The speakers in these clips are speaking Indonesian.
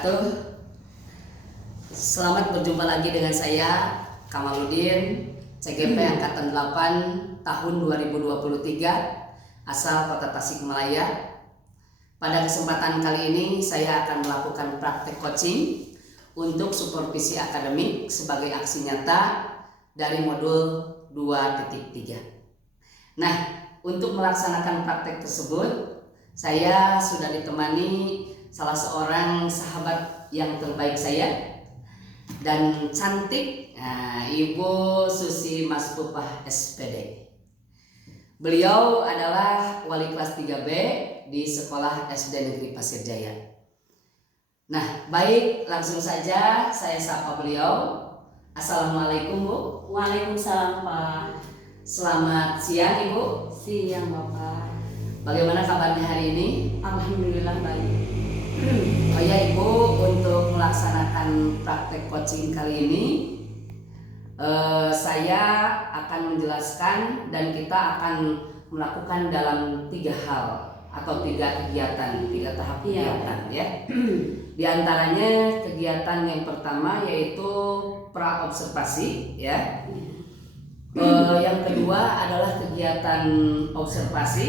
wabarakatuh. Selamat berjumpa lagi dengan saya Kamaludin, CGP Angkatan 8 tahun 2023 asal Kota Tasikmalaya. Pada kesempatan kali ini saya akan melakukan praktek coaching untuk supervisi akademik sebagai aksi nyata dari modul 2.3. Nah, untuk melaksanakan praktek tersebut saya sudah ditemani salah seorang sahabat yang terbaik saya dan cantik, Ibu Susi Maspupah SPD. Beliau adalah wali kelas 3B di Sekolah SD Negeri Pasir Jaya. Nah, baik, langsung saja saya sapa beliau. Assalamualaikum, Bu. Waalaikumsalam, Pak. Selamat siang, Ibu. Siang, Bapak. Bagaimana kabarnya hari ini? Alhamdulillah baik. Oh ya, Ibu, untuk melaksanakan praktek coaching kali ini saya akan menjelaskan dan kita akan melakukan dalam 3 hal atau 3 kegiatan, 3 tahap kegiatan ya. Di antaranya kegiatan yang pertama yaitu pra-observasi ya. Yang kedua adalah kegiatan observasi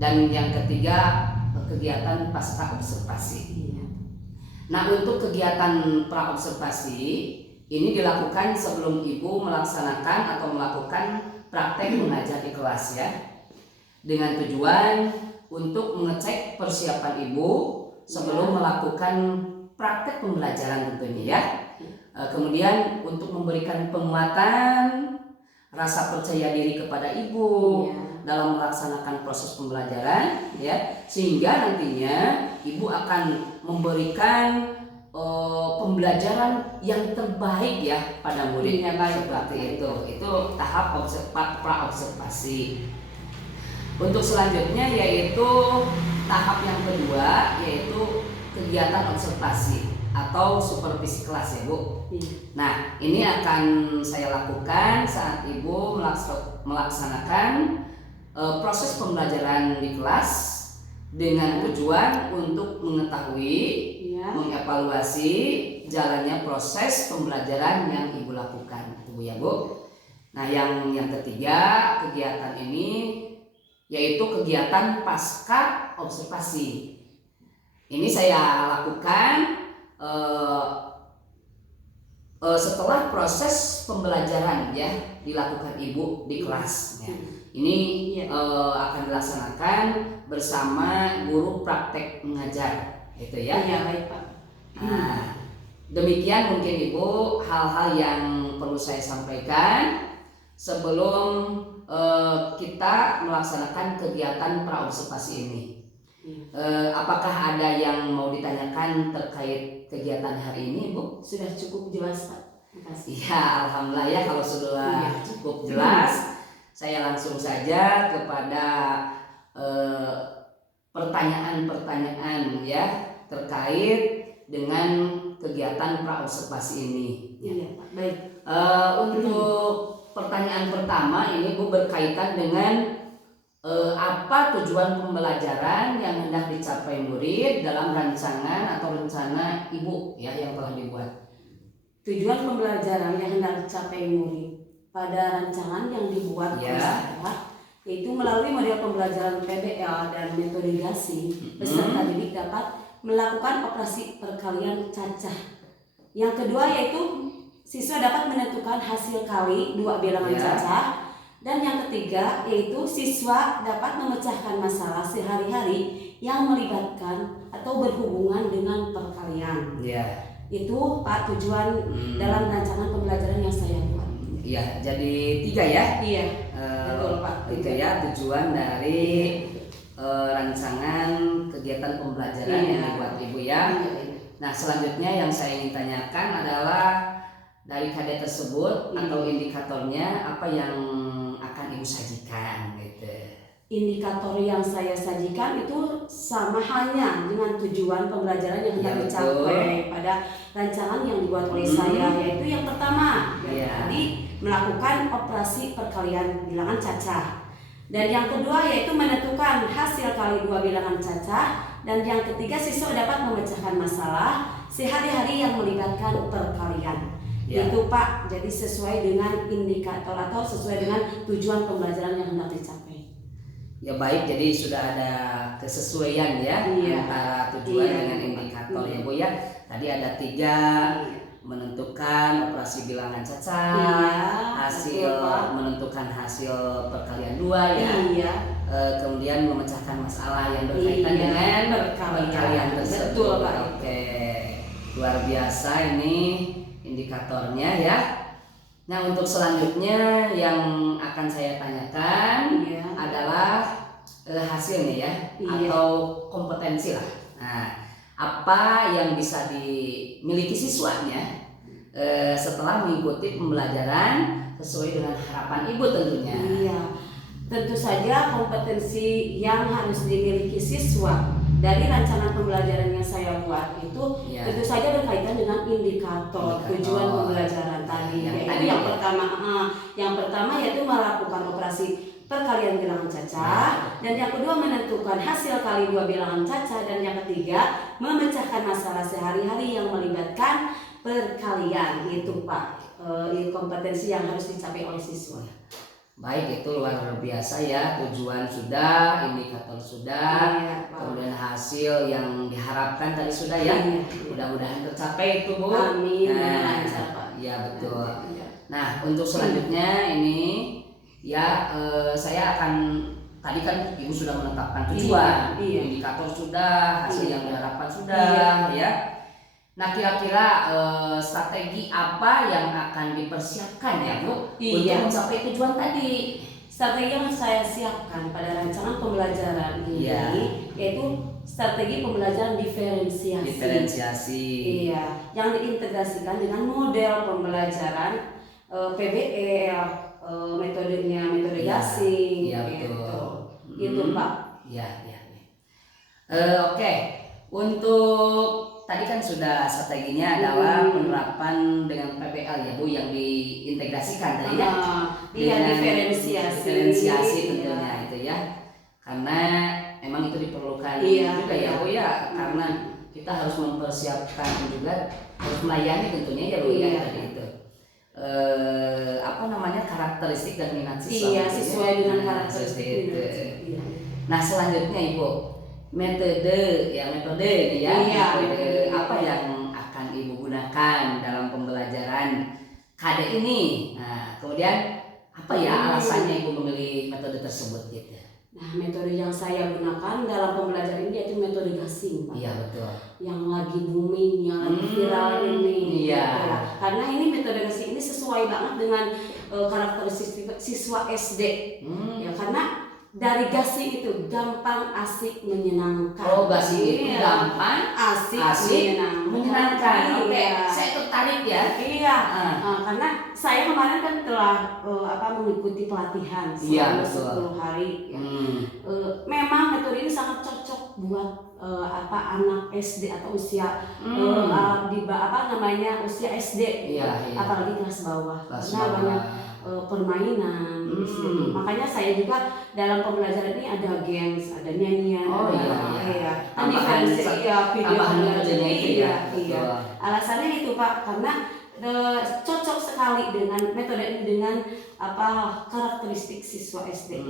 dan yang ketiga kegiatan pasca observasi. Nah, untuk kegiatan pra-observasi ini dilakukan sebelum Ibu melaksanakan atau melakukan praktek mengajar di kelas ya, dengan tujuan untuk mengecek persiapan Ibu sebelum melakukan praktek pembelajaran tentunya ya. Kemudian untuk memberikan penguatan rasa percaya diri kepada Ibu dalam melaksanakan proses pembelajaran ya, sehingga nantinya Ibu akan memberikan pembelajaran yang terbaik ya pada muridnya. Seperti itu tahap pra-observasi. Untuk selanjutnya yaitu tahap yang kedua yaitu kegiatan observasi atau supervisi kelas ya, Bu. Nah, ini akan saya lakukan saat Ibu melaksanakan proses pembelajaran di kelas dengan tujuan untuk mengetahui, mengevaluasi jalannya proses pembelajaran yang Ibu lakukan, Bu ya, Bu. Nah, yang ketiga kegiatan ini yaitu kegiatan pasca observasi. Ini saya lakukan setelah proses pembelajaran ya dilakukan Ibu di kelas ya. Ini akan dilaksanakan bersama guru praktek mengajar itu ya. Iya, baik, Pak. Nah, demikian mungkin Ibu hal-hal yang perlu saya sampaikan sebelum kita melaksanakan kegiatan pra-observasi ini. Apakah ada yang mau ditanyakan terkait kegiatan hari ini, Bu? Sudah cukup jelas, Pak. Terima kasih. Ya, alhamdulillah ya kalau sudah cukup jelas. Saya langsung saja kepada pertanyaan-pertanyaan ya terkait dengan kegiatan pra-observasi ini. Iya, Pak. Baik. Untuk pertanyaan pertama ini, Bu, berkaitan dengan apa tujuan pembelajaran yang hendak dicapai murid dalam rancangan atau rencana Ibu ya yang telah dibuat. Tujuan pembelajaran yang hendak dicapai murid pada rancangan yang dibuat oleh saya yaitu melalui model pembelajaran PBL dan metodologi peserta didik dapat melakukan operasi perkalian cacah. Yang kedua yaitu siswa dapat menentukan hasil kali 2 bilangan cacah. Dan yang ketiga yaitu siswa dapat memecahkan masalah sehari-hari yang melibatkan atau berhubungan dengan perkalian. Itu Pak tujuan dalam rancangan pembelajaran yang saya buat. Iya, jadi 3 ya. Iya. Betul, Pak. Itu ya tujuan dari rancangan kegiatan pembelajaran yang dibuat Ibu ya. Nah, selanjutnya yang saya ingin tanyakan adalah dari KD tersebut atau indikatornya apa yang akan Ibu sajikan gitu. Indikator yang saya sajikan itu sama halnya dengan tujuan pembelajaran yang hendak dicapai pada rancangan yang dibuat oleh saya, yaitu yang pertama tadi melakukan operasi perkalian bilangan cacah, dan yang kedua yaitu menentukan hasil kali 2 bilangan cacah, Dan yang ketiga, siswa dapat memecahkan masalah sehari-hari yang melibatkan perkalian. Ya. Itu Pak, jadi sesuai dengan indikator atau sesuai dengan tujuan pembelajaran yang hendak dicapai. Ya baik, jadi sudah ada kesesuaian ya antara tujuan dengan indikator ya Bu ya. Tadi ada 3, menentukan operasi bilangan cacat, hasil menentukan hasil perkalian 2 ya. Kemudian memecahkan masalah yang berkaitan dengan perkalian tersebut. Betul, Pak. Oke, luar biasa ini indikatornya ya. Nah, untuk selanjutnya yang akan saya tanyakan adalah hasilnya ya, atau kompetensi lah. Nah, apa yang bisa dimiliki siswanya setelah mengikuti pembelajaran sesuai dengan harapan ibu tentunya. Iya, tentu saja kompetensi yang harus dimiliki siswa dari rancangan pembelajaran yang saya buat itu tentu saja berkaitan dengan indikator tujuan pembelajaran tadi. Yang pertama yaitu melakukan operasi perkalian bilangan cacat, dan yang kedua menentukan hasil kali 2 bilangan cacat, dan yang ketiga memecahkan masalah sehari-hari yang melibatkan perkalian. Itu Pak, kompetensi yang harus dicapai oleh siswa. Baik, itu luar biasa ya, tujuan sudah, indikator sudah, kemudian hasil yang diharapkan tadi sudah ya. Mudah-mudahan tercapai itu Bu. Amin. Ya betul. Nah, untuk selanjutnya ini ya saya akan, tadi kan Ibu sudah menetapkan tujuan, indikator sudah, hasil yang diharapkan sudah ya. Nah, kira-kira strategi apa yang akan dipersiapkan ya Bu untuk mencapai tujuan tadi? Strategi yang saya siapkan pada rancangan pembelajaran ini yaitu strategi pembelajaran diferensiasi. Iya, yang diintegrasikan dengan model pembelajaran PBE, metode gasing. Gitu Pak. Oke, untuk tadi kan sudah strateginya adalah penerapan dengan PPL ya Bu, yang diintegrasikan tadi ya. Diferensiasi tentunya itu ya. Karena emang itu diperlukan juga ya Bu ya, karena kita harus mempersiapkan juga, harus melayani tentunya ya Bu ya tadi itu. Karakteristik dan minat siswa. Sesuai dengan karakteristik itu. Nah, selanjutnya Ibu, metode ini ya, metode apa yang akan Ibu gunakan dalam pembelajaran KD ini. Nah, kemudian apa ya alasannya Ibu memilih metode tersebut gitu? Nah, metode yang saya gunakan dalam pembelajaran ini yaitu metode gasing, Pak. Iya, betul. Yang lagi booming, yang lagi viral ini. Iya. Karena ini metode gasing ini sesuai banget dengan karakteristik siswa SD. Ya, karena dari gasing itu gampang, asik, menyenangkan. Oh, gasing itu gampang, asik, menyenangkan. Oke, saya tertarik ya. Karena saya kemarin kan telah mengikuti pelatihan selama 10 hari. Memang metode ini sangat cocok buat anak SD atau usia usia SD, apalagi kelas bawah. Karena banyak permainan. Makanya saya juga dalam pembelajaran ini ada games, ada nyanyian, video. Alasannya itu Pak, karena cocok sekali dengan metode ini dengan karakteristik siswa SD.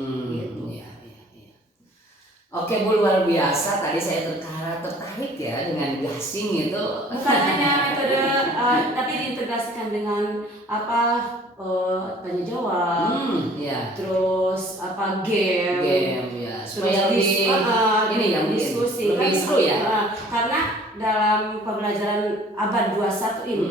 Oke Bu, luar biasa. Tadi saya tertarik ya dengan gasing itu. Bukan hanya metode, tapi diintegrasikan dengan tanya jawab, terus game ya. Supaya lebih diskusi, lebih seru ya. Karena dalam pembelajaran abad 21 ini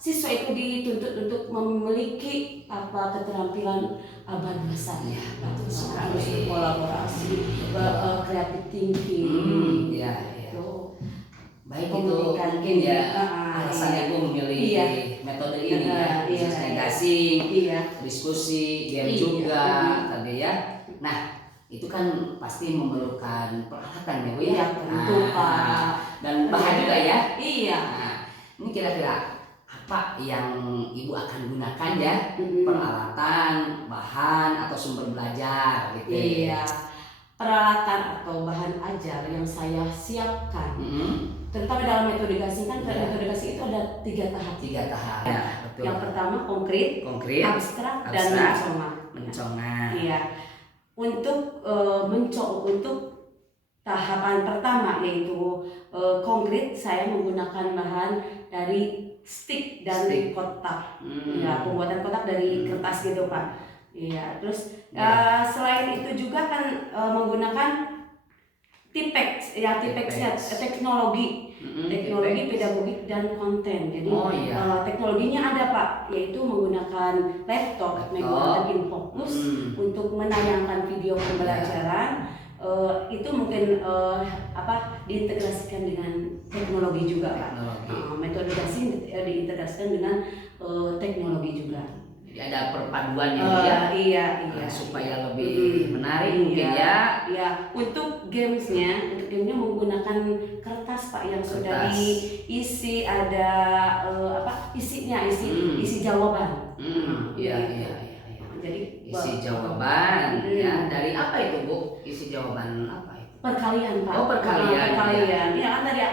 siswa itu dituntut untuk memiliki keterampilan abad 21 ya. Harus kolaborasi, creative thinking. Baik, itu mungkin ya alasannya Bu memilih metode ini ya, khususnya gasing, diskusi, game juga tadi ya. Nah, itu kan pasti memerlukan peralatan ya Bu ya. Tentu Pak. Dan bahan juga ya. Nah, ini kira-kira apa yang Ibu akan gunakan ya, peralatan, bahan atau sumber belajar gitu. peralatan atau bahan ajar yang saya siapkan, terutama dalam metode gasing kan metode gasing itu ada 3 tahap. 3 tahap. Ya, betul. Yang pertama konkret, abstrak, dan menconga. Iya. Untuk untuk tahapan pertama yaitu konkret, saya menggunakan bahan dari stick dan kotak. Ya, pembuatan kotak dari kertas gitu Pak. Iya, terus selain itu juga kan menggunakan Tipex ya, teknologi pedagogik dan konten. Jadi teknologinya ada Pak, yaitu menggunakan laptop menggunakan InFocus untuk menayangkan video pembelajaran. Itu mungkin diintegrasikan dengan teknologi juga Pak. Metode gasing diintegrasikan dengan teknologi juga. Jadi ada perpaduannya Iya. Supaya lebih menarik mungkin ya. Iya. Untuk gamesnya menggunakan kertas Pak yang sudah diisi, ada isi jawaban. Iya. Jadi isi jawaban ya. Dari apa itu Bu? Isi jawaban apa itu? Perkalian Pak. Perkalian. Ya kan dari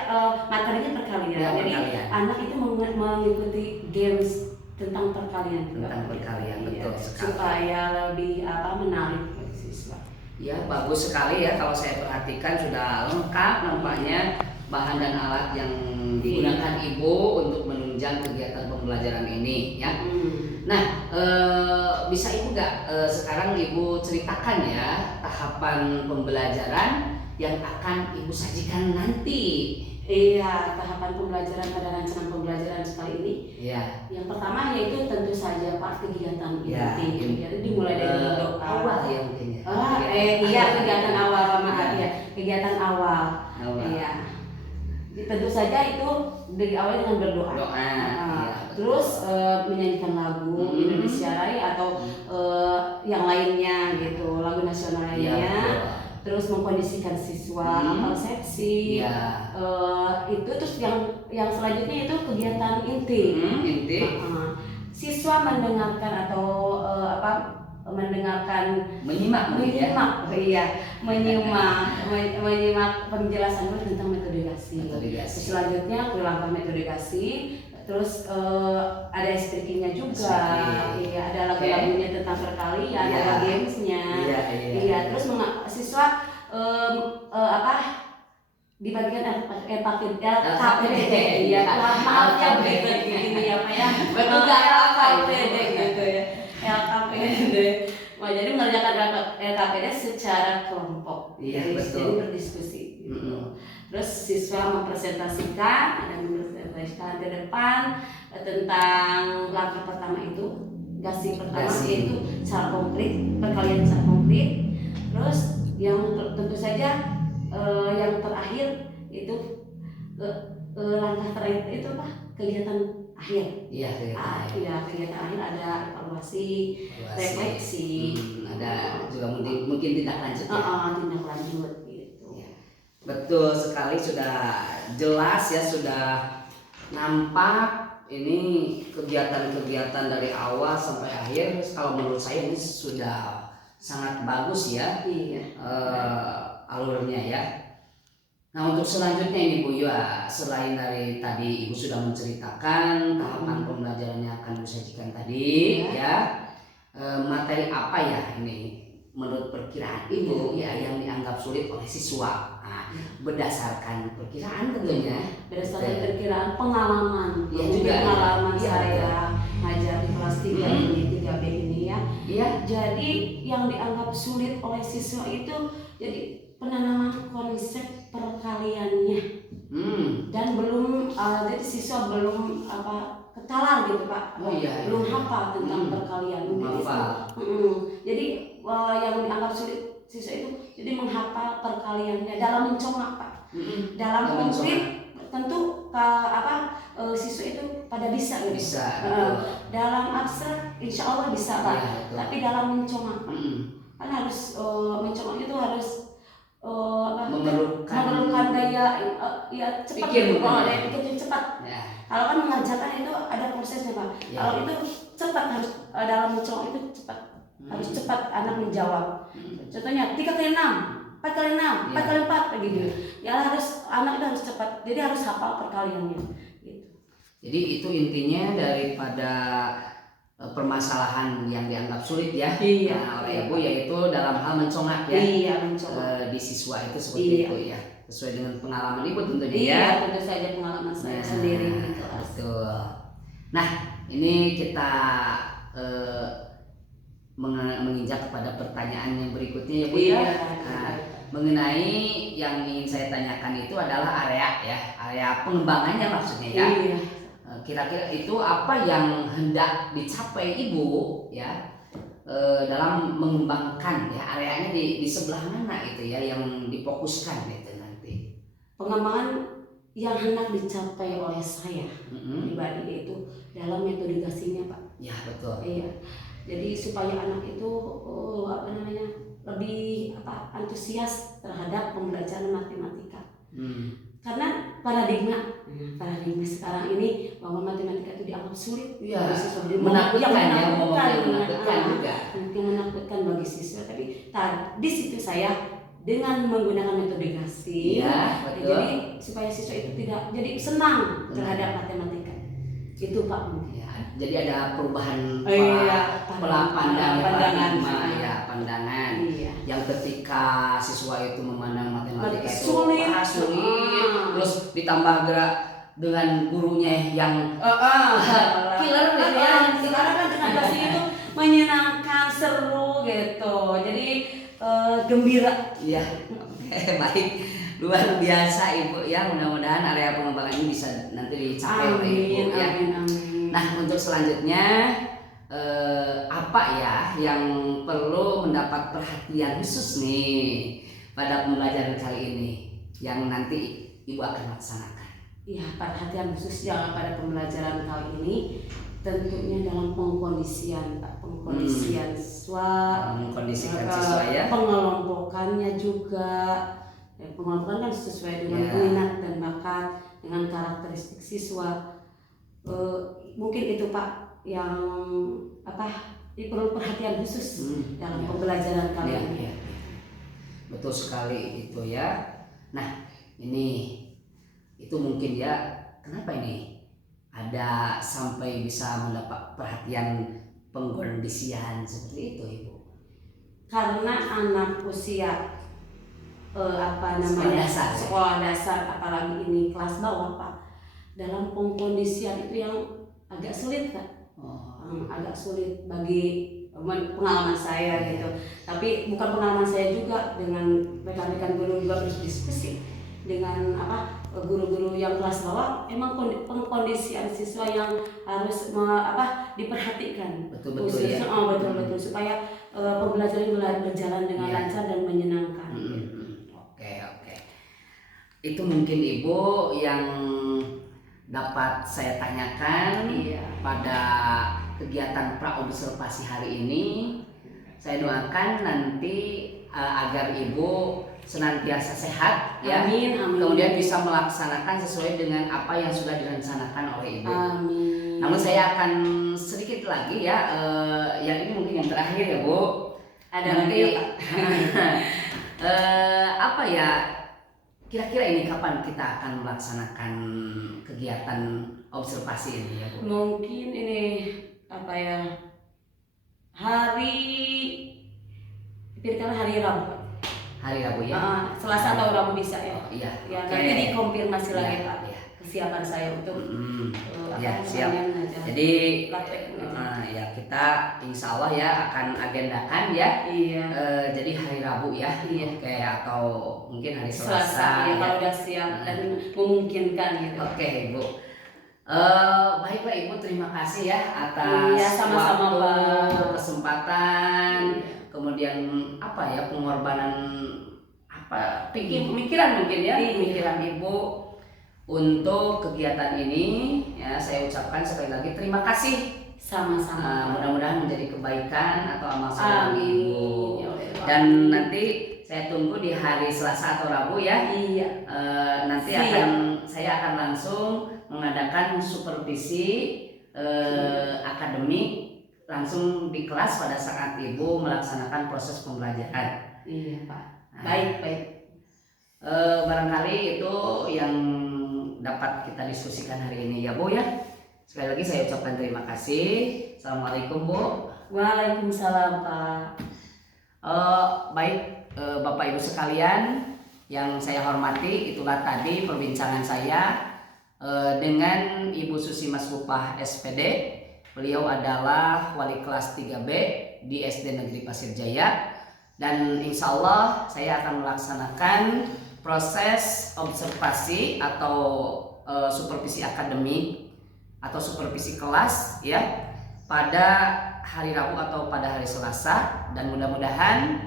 materinya perkalian. Ya, jadi anak itu mengikuti games tentang perkalian. Betul sekali. Supaya lebih menarik bagi siswa. Ya, bagus sekali ya, kalau saya perhatikan sudah lengkap nampaknya bahan dan alat yang digunakan Ibu untuk menunjang kegiatan pembelajaran ini ya. Nah, bisa Ibu sekarang Ibu ceritakan ya tahapan pembelajaran yang akan Ibu sajikan nanti. Iya, tahapan pembelajaran pada rancangan pembelajaran sekali ini. Iya. Yang pertama yaitu tentu saja Pak kegiatan inti. Jadi dimulai dari doa awal ya mungkin ya. Kegiatan awal kegiatan awal. Iya. Tentu saja itu diawali dengan berdoa. Terus menyanyikan lagu Indonesia Raya atau yang lainnya gitu, lagu nasional lainnya. Terus mengkondisikan siswa persepsi, itu terus yang selanjutnya itu kegiatan inti. Siswa mendengarkan atau menyimak penjelasan tentang metode gasing. Selanjutnya langkah metode gasing. Terus ada SPK-nya juga, ada lagu-lagunya tentang perkalian, ada gamesnya, terus siswa dibagikan KPD, maaf ya begini ya Pak ya, LKPD gitu ya, LKPD. Jadi mengerjakan LKPD secara kelompok, jadi berdiskusi. Terus siswa mempresentasikan ke depan tentang langkah pertama itu gasing pertama yaitu secara konkret, perkalian secara konkret. Terus yang tentu saja yang terakhir itu langkah terakhir itu kegiatan akhir. Kegiatan akhir ada evaluasi, refleksi, ada juga mungkin tindak lanjut ya. Tindak lanjut gitu. Betul sekali, sudah jelas ya, sudah nampak ini kegiatan-kegiatan dari awal sampai akhir. Kalau menurut saya ini sudah sangat bagus ya. Alurnya ya. Nah, untuk selanjutnya ini Bu selain dari tadi Ibu sudah menceritakan tahapan pembelajaran yang akan disajikan tadi materi apa ya ini menurut perkiraan Ibu yang dianggap sulit oleh siswa? Berdasarkan perkiraan tentunya. Berdasarkan perkiraan pengalaman. Saya ngajar di kelas 3B ini ya. Jadi yang dianggap sulit oleh siswa itu jadi penanaman konsep perkaliannya. Dan belum jadi siswa belum ketalar gitu Pak. Belum hafal tentang perkalian. Jadi yang dianggap sulit siswa itu jadi menghafal perkaliannya dalam mencomak Pak. Dalam konkret tentu siswa itu pada bisa gitu. Dalam abstrak insya Allah bisa Pak. Tapi dalam mencomak kan harus mencomak itu harus memerlukan daya cepat, daya pikir cepat. Kalau kan mengerjakan itu ada prosesnya Pak. Kalau itu cepat, harus dalam mencoba itu cepat, harus cepat anak menjawab. Contohnya 3 kali 6, 4 kali 6, 4 Iya. kali 4 gitu. Ya anak itu harus cepat. Jadi harus hafal perkaliannya gitu. Jadi itu intinya daripada permasalahan yang dianggap sulit ya oleh ibu, yaitu dalam hal mencongak ya. Iya, mencongak. Di siswa itu seperti itu ya, sesuai dengan pengalaman ibu tentunya ya. Iya, tentu saja pengalaman saya sendiri di kelas. Betul. Nah, ini kita menginjak kepada pertanyaan yang berikutnya ya Bu ya. Nah, mengenai yang ingin saya tanyakan itu adalah area pengembangannya maksudnya ya. Iya. Kira-kira itu apa yang hendak dicapai ibu ya dalam mengembangkan ya areanya di sebelah mana itu ya yang difokuskan gitu nanti. Pengembangan yang hendak dicapai oleh saya pribadi yaitu dalam metodikasinya Pak. Ya betul. Iya. Jadi supaya anak itu lebih antusias terhadap pembelajaran matematika. Karena paradigma sekarang ini bahwa matematika itu dianggap sulit, ya, menakutkan bagi siswa. Tapi di situ saya dengan menggunakan metodikasi, jadi supaya siswa itu tidak jadi senang terhadap matematika. Itu Pak. Ya, jadi ada perubahan pandangan. Iya. Yang ketika siswa itu memandang matematika itu sulit, terus ditambah gerak dengan gurunya yang killer gitu ya. Sekarang kan dengan bahasa itu menyenangkan, seru gitu. Jadi gembira. Iya. Baik. Luar biasa Ibu ya, mudah-mudahan area pengembangan ini bisa nanti dicapai oleh Ibu ya. Amin. Nah, untuk selanjutnya apa ya yang perlu mendapat perhatian khusus nih pada pembelajaran kali ini yang nanti Ibu akan laksanakan? Ya, perhatian khusus yang pada pembelajaran kali ini tentunya dalam pengkondisian Pak, siswa, mengkondisikan siswa ya. Pengelompokannya juga. Pengelompokan kan sesuai dengan minat dan bakat, dengan karakteristik siswa. Mungkin itu Pak yang perlu perhatian khusus dalam pembelajaran kali ini. Betul sekali itu ya. Nah, itu mungkin ya, kenapa ini ada sampai bisa mendapat perhatian pengkondisian seperti itu Ibu? Karena anak usia sekolah dasar apalagi ini kelas bawah Pak, dalam pengkondisian itu yang agak sulit Kak. Agak sulit bagi pengalaman saya gitu. Tapi bukan pengalaman saya juga, dengan rekan-rekan guru juga terus diskusi dengan guru-guru yang kelas bawah. Emang pengkondisian siswa yang harus diperhatikan. Betul ya. Betul supaya pembelajaran berjalan dengan lancar dan menyenangkan. Oke. Itu mungkin Ibu yang dapat saya tanyakan pada kegiatan praobservasi hari ini. Saya doakan nanti agar Ibu senantiasa sehat ya. Amin. Kemudian bisa melaksanakan sesuai dengan apa yang sudah direncanakan oleh Ibu. Amin. Namun saya akan sedikit lagi ya, yang ini mungkin yang terakhir ya Bu. Ada nanti lagi kira-kira ini kapan kita akan melaksanakan kegiatan observasi ini ya Bu? Mungkin ini hari Rabu. Hari Rabu ya? Selasa atau Rabu bisa ya? Oh iya. Nanti dikonfirmasi lagi Pak kesiapan saya untuk siap. Jadi kita insya Allah ya akan agendakan ya. Jadi hari Rabu ya. Oke, atau mungkin hari Selasa ya. Kalau udah siap dan memungkinkan gitu. Oke Ibu. Baiklah Ibu, terima kasih ya atas sama-sama waktu, kesempatan, kemudian pengorbanan pemikiran mungkin ya, pemikiran Ibu untuk kegiatan ini ya. Saya ucapkan sekali lagi terima kasih. Sama-sama. Mudah-mudahan menjadi kebaikan atau amal soleh Ibu. Dan nanti saya tunggu di hari Selasa atau Rabu ya. Nanti saya akan langsung mengadakan supervisi akademik langsung di kelas pada saat Ibu melaksanakan proses pembelajaran. Iya Pak. Baik. Barangkali itu yang dapat kita diskusikan hari ini ya Bu ya. Sekali lagi saya ucapkan terima kasih. Assalamualaikum Bu. Waalaikumsalam Pak. Baik Bapak Ibu sekalian yang saya hormati, itulah tadi perbincangan saya dengan Ibu Susi Masrupah SPD. Beliau adalah wali kelas 3B di SD Negeri Pasir Jaya, dan insya Allah saya akan melaksanakan proses observasi atau supervisi akademik atau supervisi kelas ya pada hari Rabu atau pada hari Selasa, dan mudah-mudahan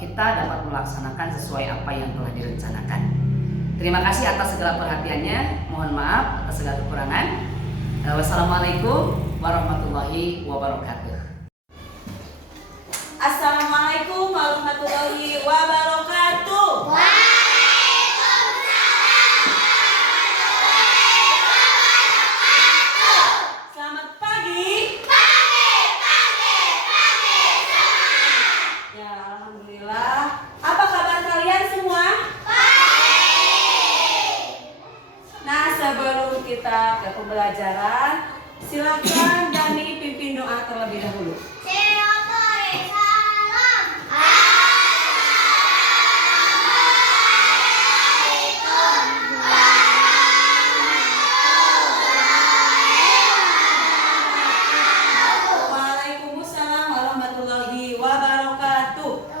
kita dapat melaksanakan sesuai apa yang telah direncanakan. Terima kasih atas segala perhatiannya. Mohon maaf atas segala kekurangan. Wassalamualaikum warahmatullahi wabarakatuh. Assalamualaikum warahmatullahi wabarakatuh. Selamat pagi. Ya, alhamdulillah. Apa kabar kalian semua? Nah, sebelum kita ke pembelajaran, silakan Dani pimpin doa terlebih dahulu. Waalaikumsalam warahmatullahi wabarakatuh.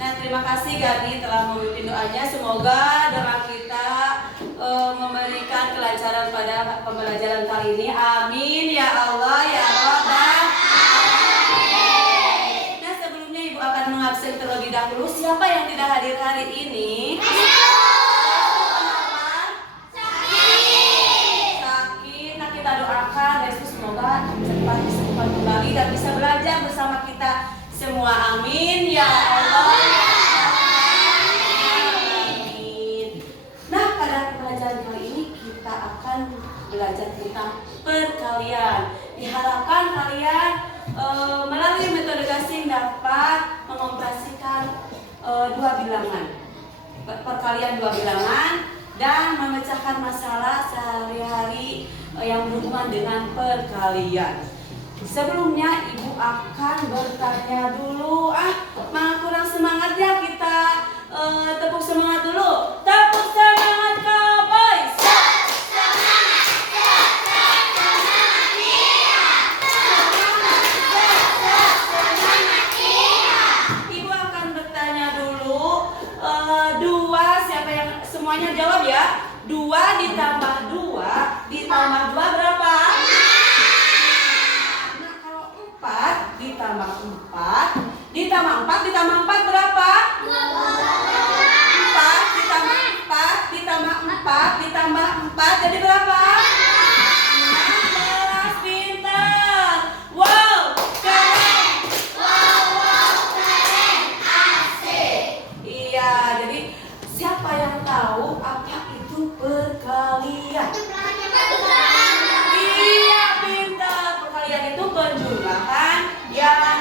Nah, terima kasih Gani telah memimpin doanya. Semoga doa kita memberikan kelancaran pada pembelajaran kali ini. Amin ya Allah ya Rabbal alamin. Nah, sebelumnya Ibu akan mengabsen terlebih dahulu. Siapa yang tidak hadir hari ini? Sakit. Nah, kita doakan Yesus semoga cepat disembuhkan kembali dan bisa belajar bersama kita semua. Amin ya Allah. Amin. Nah, pada pelajaran kali ini kita akan belajar tentang perkalian. Diharapkan kalian melalui metode gasing dapat mengoperasikan dua bilangan, perkalian dua bilangan, dan memecahkan masalah sehari-hari yang berhubungan dengan perkalian. Sebelumnya Ibu akan bertanya dulu. Kurang semangat ya, kita tepuk semangat dulu. Tepuk semangat cowboys. Ibu akan bertanya dulu. Dua, siapa yang semuanya jawab ya? 2 ditambah 2 ditambah 2 berapa? Nah, kalau 4 ditambah 4 ditambah 4 ditambah 4 berapa? 4 ditambah 4 ditambah 4 ditambah 4 jadi berapa? 16. Pintar. Wow, keren. Asik. Iya, jadi siapa yang tahu apa itu perkalian? Iya, pintar. Perkalian itu penjumlahan yang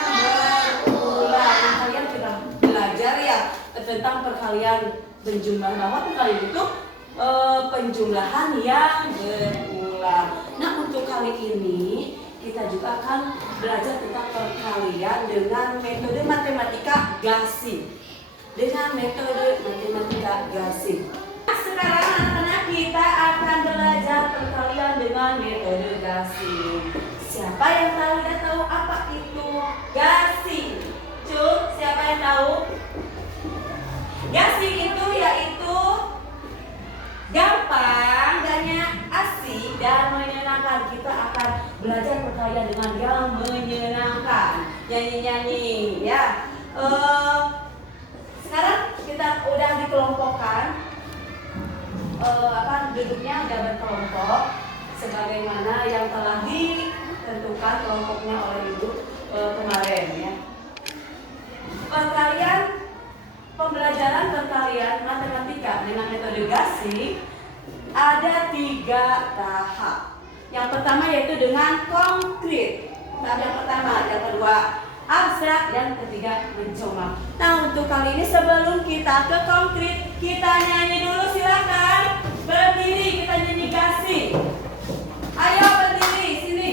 berulang. Kalian sudah belajar ya tentang perkalian penjumlahan, bahwa perkalian itu penjumlahan yang berulang. Nah, untuk kali ini kita juga akan belajar tentang perkalian dengan metode matematika gasing. Sekarang anak-anak kita akan belajar perkalian dengan metode gasing. Siapa yang tahu apa itu gasing? Cuk, siapa yang tahu? Gasing itu yaitu gampang, nih ya. Sekarang kita udah dikelompokkan, duduknya udah berkelompok sebagaimana yang telah ditentukan kelompoknya oleh ibu kemarin ya. Pembelajaran perkalian matematika dengan metode Gassing ada 3 tahap. Yang pertama yaitu dengan konkret. Tahap yang pertama, yang kedua abstrak, yang ketiga mencoba. Nah, untuk kali ini sebelum kita ke konkret, kita nyanyi dulu, silakan. Berdiri, kita nyanyi Gassing. Ayo berdiri, sini.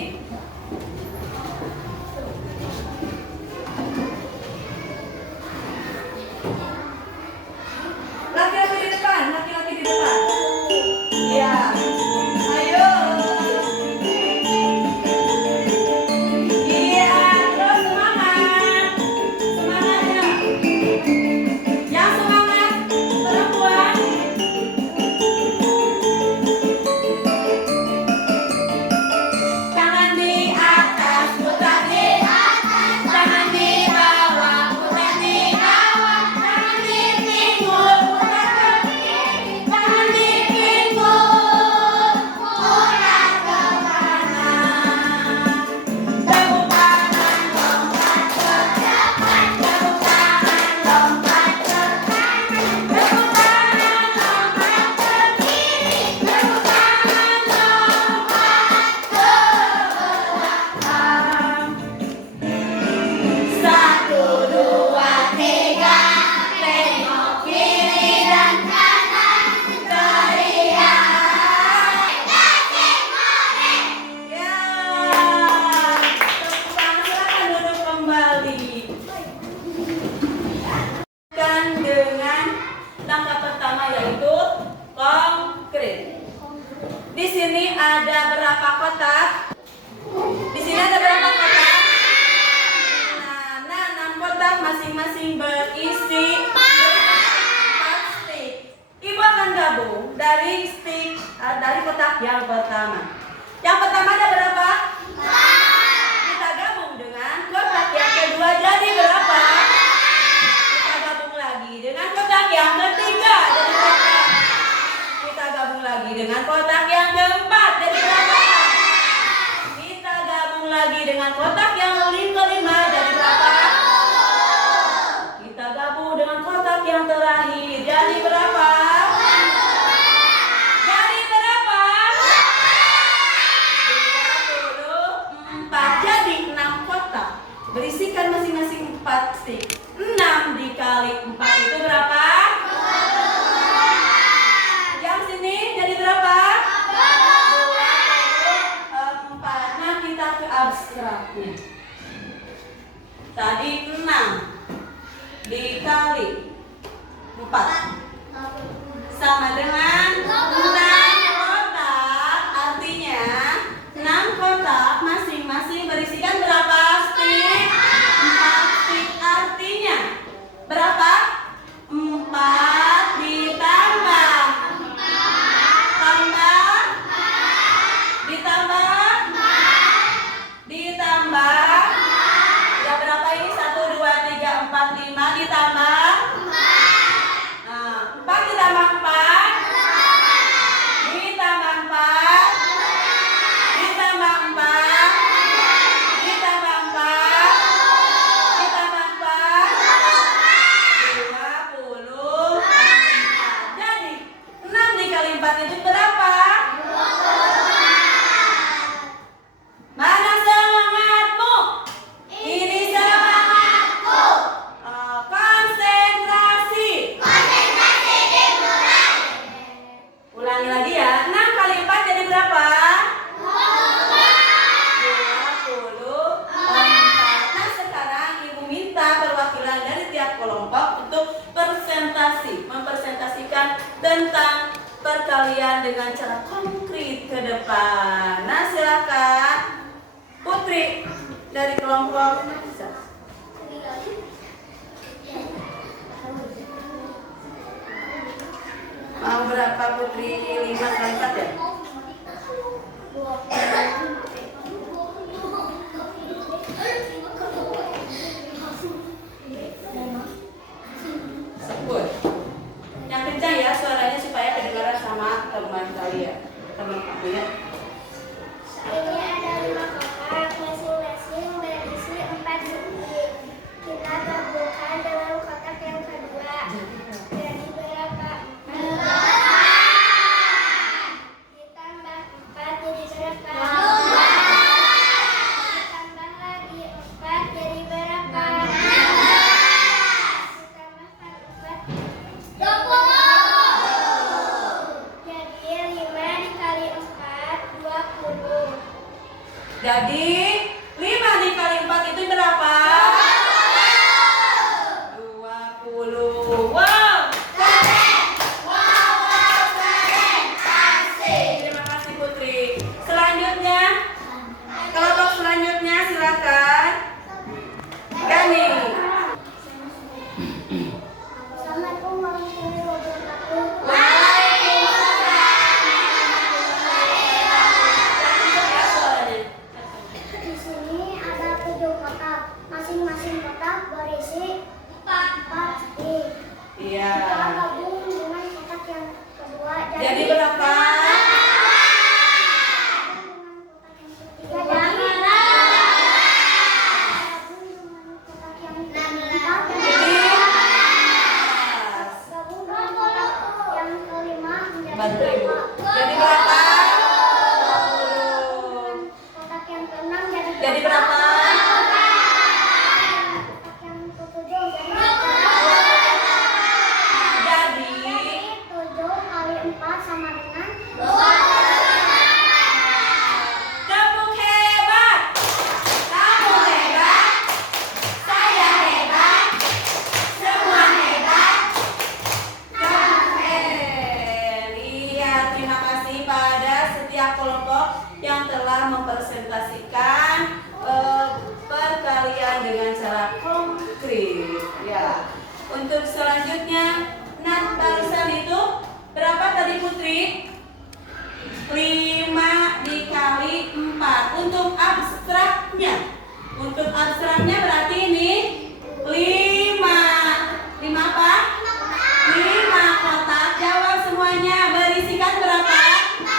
Laki-laki di depan, laki-laki di depan. Ya, ayo. Iya, terus semangat. Semangat ya. Yang semangat, perempuan. Tangan di atas, putar di atas. Tangan di bawah, putar di bawah. Tangan di pinggul, putar ke kiri. Tangan di pinggul, putar ke kanan. Tepuk tangan, lompat ke depan. Tepuk tangan, lompat ke kanan. Tepuk tangan, lompat ke kiri. Tepuk tangan, lompat ke belakang. 1, 2, 3, tengok kiri dan kanan, teriak Gassing Morning. Ya, tepuk tangan, silakan duduk kembali. Dan dengan langkah pertama yaitu konkret. Di sini ada berapa kotak? Di sini ada berapa kotak? Nah, 6 kotak masing-masing berisi 4 stick. Ibu akan gabung dari kotak yang pertama. Yang pertama ada berapa? Kita gabung dengan kotak yang kedua jadi berapa? Kita gabung lagi dengan kotak yang ketiga jadi berapa? Kita gabung lagi dengan kotak yang keempat jadi berapa? Kita gabung lagi dengan kotak yang kelima jadi berapa? Kita gabung dengan kotak yang terakhir jadi berapa? Jadi berapa? 24. Jadi 6 kotak berisikan masing-masing 4 stick. 6 dikali 4 itu berapa? Yang sini jadi berapa? 24. Nah, kita ke abstraknya. Tadi 6 dikali 4 sama dengan 6 kotak. Artinya 6 kotak masing-masing berisikan berapa stick? 4 stick. Artinya berapa? 4 ditambah tambah ditambah udah berapa ini? 1, 2, 3, 4, 5 ditambah 4 ditambah 4 ditambah 4 ditambah 4 ditambah 4 ditambah 4 54. Jadi 6 dikali 4 itu berapa? Mana semangatmu? Ini semangatku. Konsentrasi. Konsentrasi dimulai. Ulangi lagi ya. 6 kali 4 jadi berapa? 24. Nah, sekarang Ibu minta perwakilan dari tiap kelompok untuk mempresentasikan tentang perkalian dengan cara konkret ke depan. Nah, silakan Putri dari kelompok mau berapa Putri? 5 kali 4 ya? Untuk selanjutnya, nah barusan itu berapa tadi Putri? 5 dikali 4. Untuk abstraknya berarti ini 5. 5 apa? 5 kotak. Jawab semuanya. Berisikan berapa?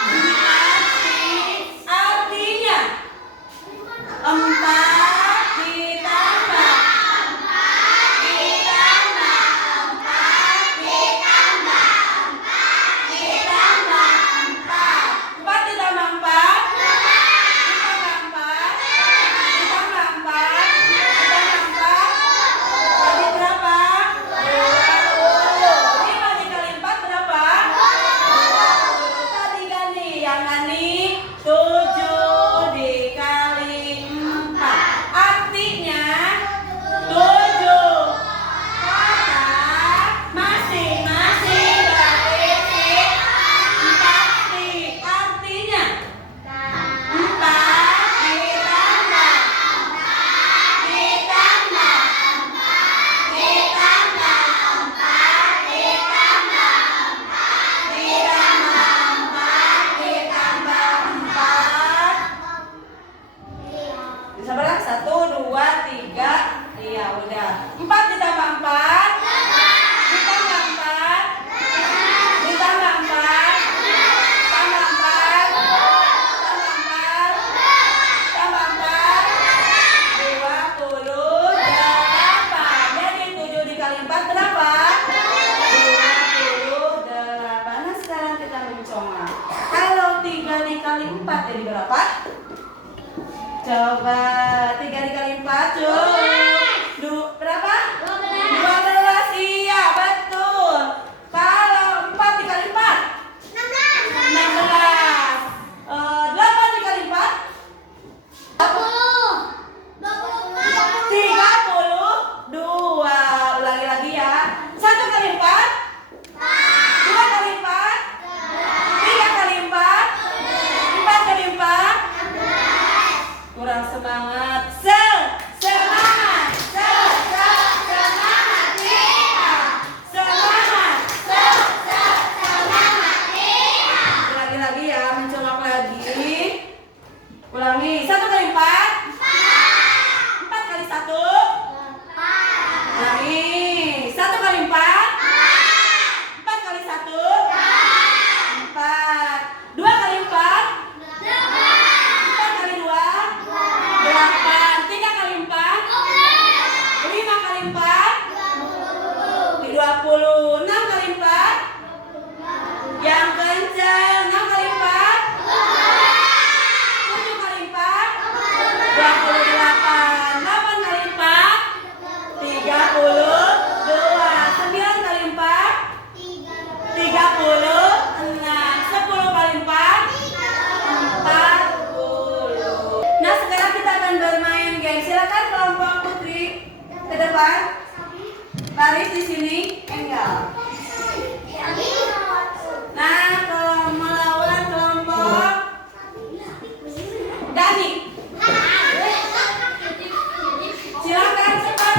4. Artinya 4 ditambah 4 jadi berapa? Coba 3 dikali 4 berapa? 12. Iya betul. Kalau 4 dikali 4 16. 8 dikali 4 32. Ulangi lagi ya. 1 kali 4 2 kali 4 3 kali 4 4 kali 4 kurang semangat. Semangat lagi ya, mencolok lagi. Ulangi. 1 kali 4 4 kali 1 ulangi. 1 kali 4 4 kali 1 4 2 kali 4 4 kali 2 8 3 kali 4 5 kali 4 20 6 kali 4 yang kencang 6 kali 4 7 kali 4 28 8 kali 4 32 9 kali 4 36 10 kali 4 40. Nah sekarang kita akan bermain game. Silakan kelompok Putri ke depan. Baris di sini. Enggal. Nah kalau melawan kelompok Dani. Silakan cepat.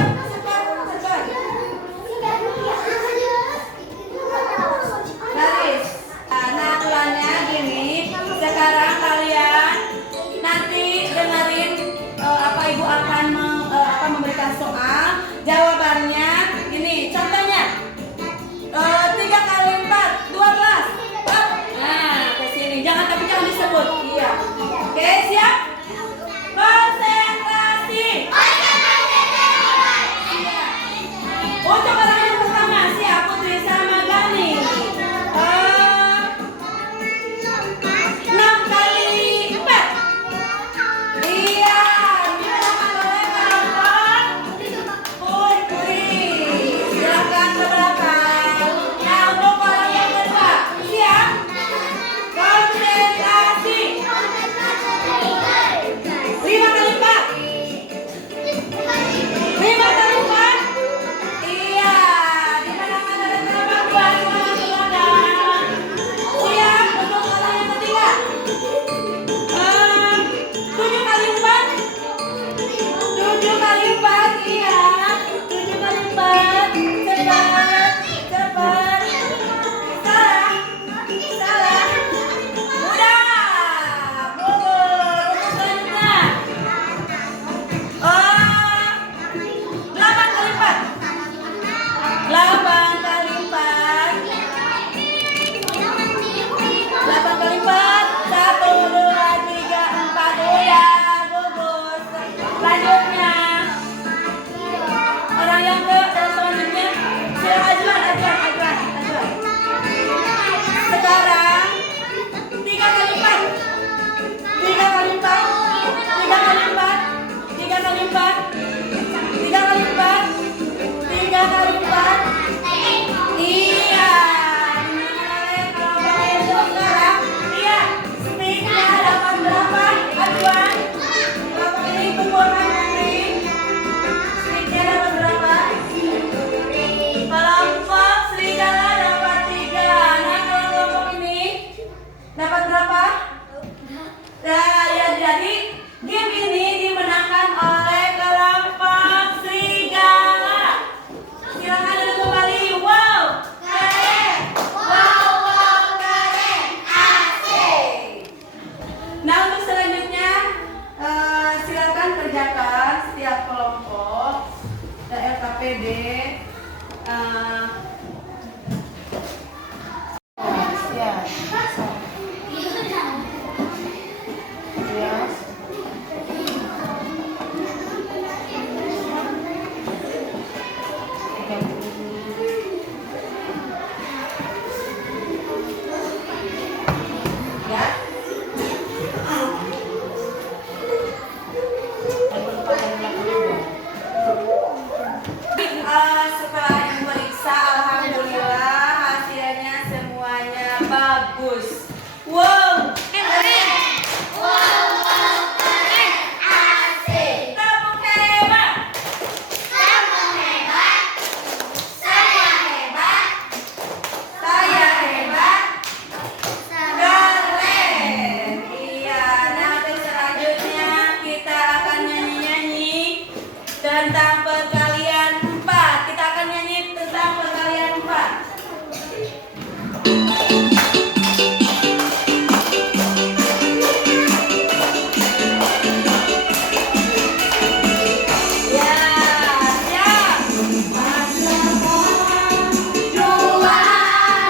Baris. Nah aturannya gini. Sekarang kalian nanti dengerin apa ibu akan memberikan soal. Jawabannya ini. Contohnya 3 kali 4 12. Nah ke sini. Tapi jangan disebut. Iya. Oke siap? Konsentrasi. Iya. Untuk orang yang pertama siap Putri sama Gani. 6 kali 4. Iya. Silakan oleh kelompok Putri. Silakan ke belakang. Nah untuk orang yang kedua siap? Konsentrasi. 5 kali 4. 5 kali 4. Iya. yang ke dan selanjutnya silakan ajuan. Sekarang 3 kali 4. 3 kali 4. 3 kali 4. 3 kali 4. 3 kali 4. 3 kali 4. Iya. Kalau pakai sekarang, iya. Sticknya dapat berapa? Ajuan. Bapak ini kumpulkan string. Sticknya dapat berapa? Kelompok serigala dapat 3. Nah, kalau kelompok ini dapat berapa? Nah, ya jadi game ini dimenangkan oleh kelompok serigala. Silakan duduk kembali. Wow, keren. Wow, keren. Asik. Nah, untuk selanjutnya silakan kerjakan setiap kelompok LKPD. Setelah Ibu periksa, alhamdulillah hasilnya semuanya bagus. Wow, keren. Asik. Tepuk hebat. Saya hebat. Keren. Iya, nanti selanjutnya kita akan nyanyi-nyanyi tentang perkalian 4. Kita akan nyanyi tentang perkalian 4. Ya, siap.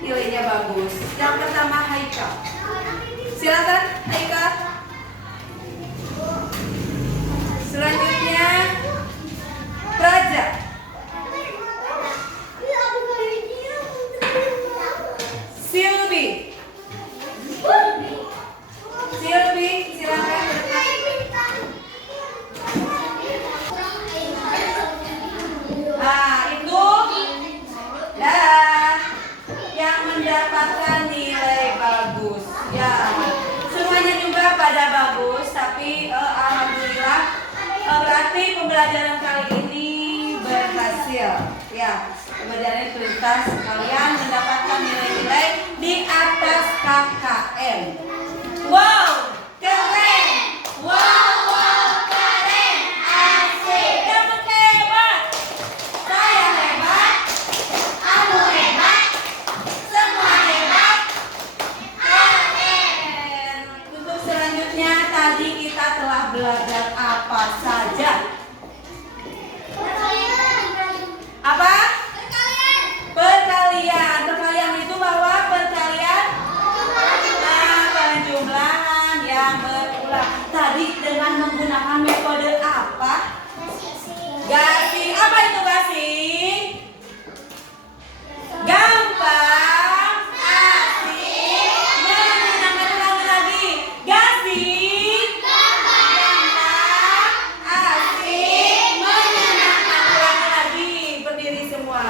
5 nilainya bagus. Yang pertama Haikal. Silakan Haikal. Selanjutnya Praja. Silvi. Silvi, silakan. Itu dah yang mendapatkan nilai bagus. Ya, semuanya juga pada bagus, tapi alhamdulillah berarti pembelajaran kali ini berhasil. Ya, pembelajaran tuntas, kalian mendapatkan nilai-nilai di atas KKM. Wow, keren! Wow, keren! Asik! Kamu hebat! Saya hebat! Kamu hebat! Semua hebat! Keren! Untuk selanjutnya tadi kita telah belajar apa saja? Apa? Perkalian. Perkalian itu bahwa perkalian penjumlahan yang berulang. Tadi dengan menggunakan metode apa? Gasing. Apa itu gasing? Gampang, asik, menyenangkan. Ulangi lagi. Gasing, gampang, asik, menyenangkan. Ulangi lagi. Berdiri semua.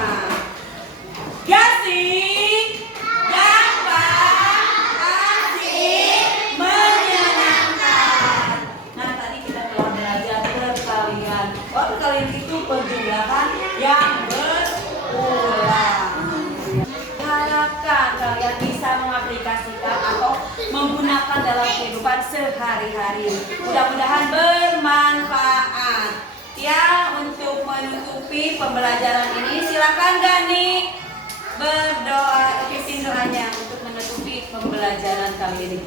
Gasing, gampang, asik, menyenangkan. Nah, tadi kita telah belajar perkalian. Perkalian itu penjumlahan yang berulang. Harapkan kalian bisa mengaplikasikan atau menggunakan dalam kehidupan sehari-hari. Mudah-mudahan bermanfaat. Ya, untuk menutupi pembelajaran ini silakan Gani berdoa, pimpin doanya untuk menutupi pembelajaran kali ini.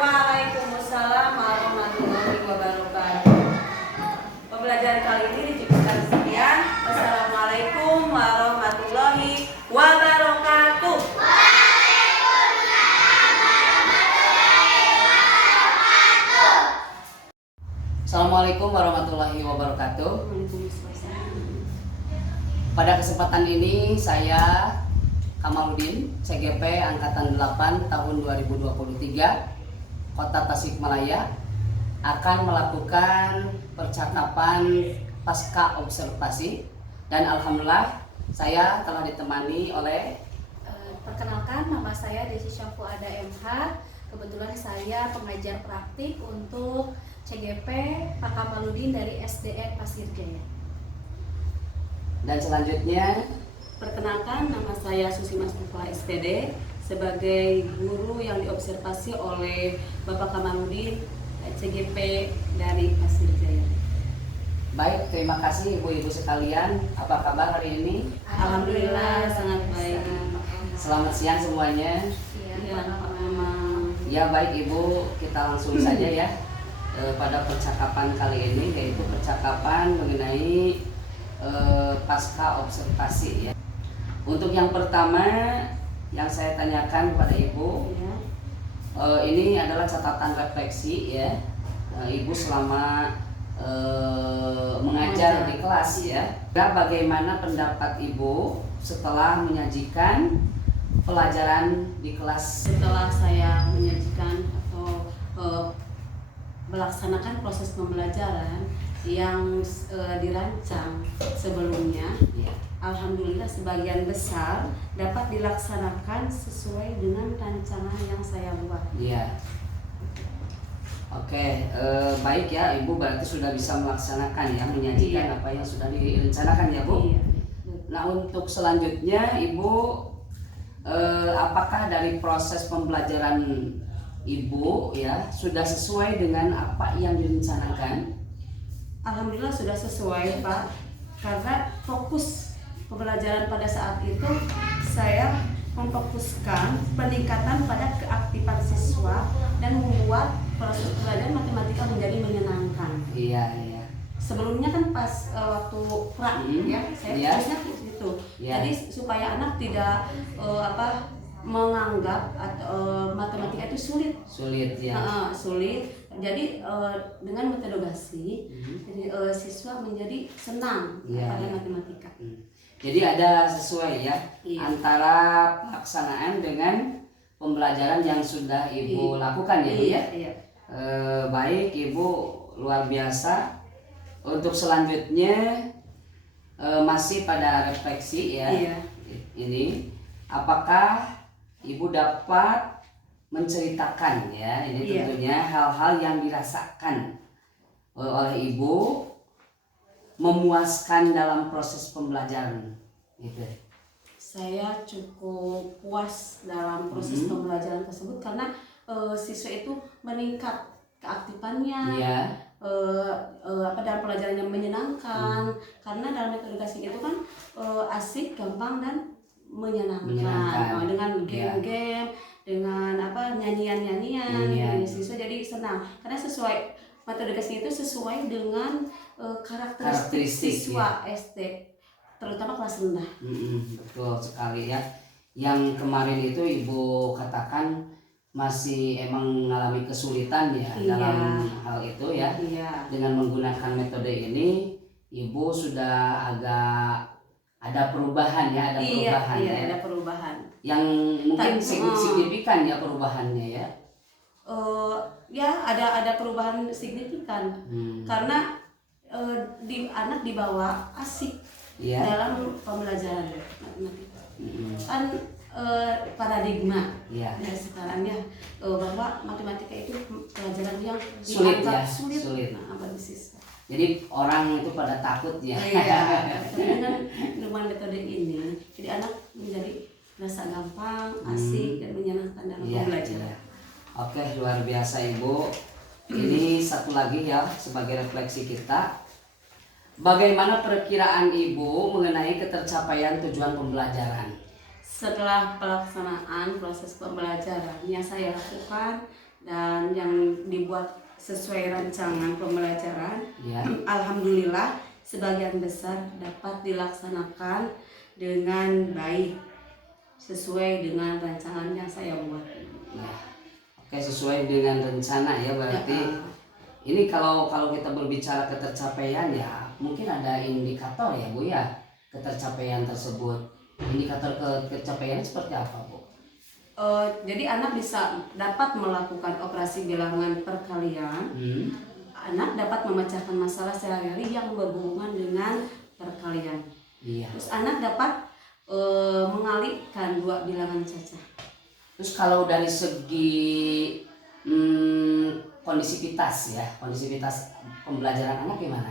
Waalaikumsalam warahmatullahi wabarakatuh. Pembelajaran kali ini dicukupkan sekian. Wassalamualaikum warahmatullahi wabarakatuh. Assalamualaikum warahmatullahi wabarakatuh. Pada kesempatan ini saya Kamaludin, CGP Angkatan 8 tahun 2023, Kota Tasikmalaya, akan melakukan percakapan pasca observasi, dan alhamdulillah saya telah ditemani oleh perkenalkan, nama saya Desi Syafuada MH. Kebetulan saya pengajar praktik untuk CGP Pak Kamaludin dari SDN Pasir Jaya. dan selanjutnya Perkenalkan, nama saya Susi Mustafa SPD sebagai guru yang diobservasi oleh Bapak Kamaludin CGP dari Pasir Jaya. baik, terima kasih ibu-ibu sekalian. Apa kabar hari ini? Alhamdulillah sangat baik. Selamat siang semuanya. Ya, Ya baik ibu, kita langsung saja ya pada percakapan kali ini, yaitu percakapan mengenai pasca observasi ya. Untuk yang pertama yang saya tanyakan kepada ibu, ini adalah catatan refleksi ya, ibu selama mengajar di kelas ya. Bagaimana pendapat ibu setelah menyajikan pelajaran di kelas? Setelah saya menyajikan atau melaksanakan proses pembelajaran yang dirancang sebelumnya, Ya. alhamdulillah sebagian besar dapat dilaksanakan sesuai dengan rancangan yang saya buat. Iya. Oke, baik ya Ibu, berarti sudah bisa melaksanakan ya, menyajikan Iya. apa yang sudah direncanakan ya Bu. Iya. Nah untuk selanjutnya Ibu, apakah dari proses pembelajaran Ibu ya sudah sesuai dengan apa yang direncanakan? Alhamdulillah sudah sesuai Pak, karena fokus pembelajaran pada saat itu saya memfokuskan peningkatan pada keaktifan siswa dan membuat proses pembelajaran matematika menjadi menyenangkan. Iya, iya. Sebelumnya kan pas waktu pra ya saya Iya. fokusnya gitu. Iya. Jadi supaya anak tidak menganggap atau matematika itu sulit. Sulit ya. Sulit. Jadi dengan metode Gasi, jadi siswa menjadi senang Iya, pada iya. matematika. Jadi ada sesuai ya Iya. antara pelaksanaan dengan pembelajaran yang sudah Ibu lakukan ya Bu ya. Iya. Baik Ibu, luar biasa. Untuk selanjutnya masih pada refleksi ya. Iya. Ini apakah Ibu dapat menceritakan ya, ini Iya. tentunya hal-hal yang dirasakan oleh Ibu memuaskan dalam proses pembelajaran gitu. Saya cukup puas dalam proses pembelajaran tersebut karena siswa itu meningkat keaktifannya. Iya. Dalam pelajaran yang menyenangkan, karena dalam metode Gasi itu kan asik, gampang dan menyenangkan. Dengan game-game, dengan nyanyian-nyanyian, siswa jadi senang karena sesuai metode Gasi itu sesuai dengan karakteristik siswa SD, terutama kelas rendah. Betul sekali ya. Yang kemarin itu Ibu katakan masih emang mengalami kesulitan ya dalam hal itu ya. Iya. Dengan menggunakan metode ini Ibu sudah agak ada perubahan ya, ada perubahan Iya, ya. ada perubahan. Yang mungkin signifikan ya perubahannya ya. Ya ada perubahan signifikan karena anak dibawa asik Iya. dalam pembelajaran matematika. Kan paradigma Iya. ya sekarang ya bahwa matematika itu pelajaran yang Sulit dianggap ya, sulit. sulit. Bagi siswa. Jadi orang itu pada takut ya. Iya. Dengan metode ini, jadi anak menjadi rasa gampang, asik dan menyenangkan dalam Iya, pembelajaran. iya. Oke, luar biasa Ibu. Ini satu lagi ya sebagai refleksi kita. Bagaimana perkiraan Ibu mengenai ketercapaian tujuan pembelajaran? Setelah pelaksanaan proses pembelajaran yang saya lakukan dan yang dibuat sesuai rancangan pembelajaran, Ya. alhamdulillah sebagian besar dapat dilaksanakan dengan baik sesuai dengan rancangan yang saya buat. Ya. Oke, sesuai dengan rencana ya berarti. Ini kalau kita berbicara ketercapaian ya mungkin ada indikator ya Bu ya ketercapaian tersebut. Indikator ketercapaian seperti apa Bu? Jadi anak dapat melakukan operasi bilangan perkalian. Anak dapat memecahkan masalah sehari-hari yang berhubungan dengan perkalian. Iya. Terus anak dapat mengalihkan dua bilangan cacah. Terus kalau dari segi kondisivitas ya, kondisivitas pembelajaran anak gimana?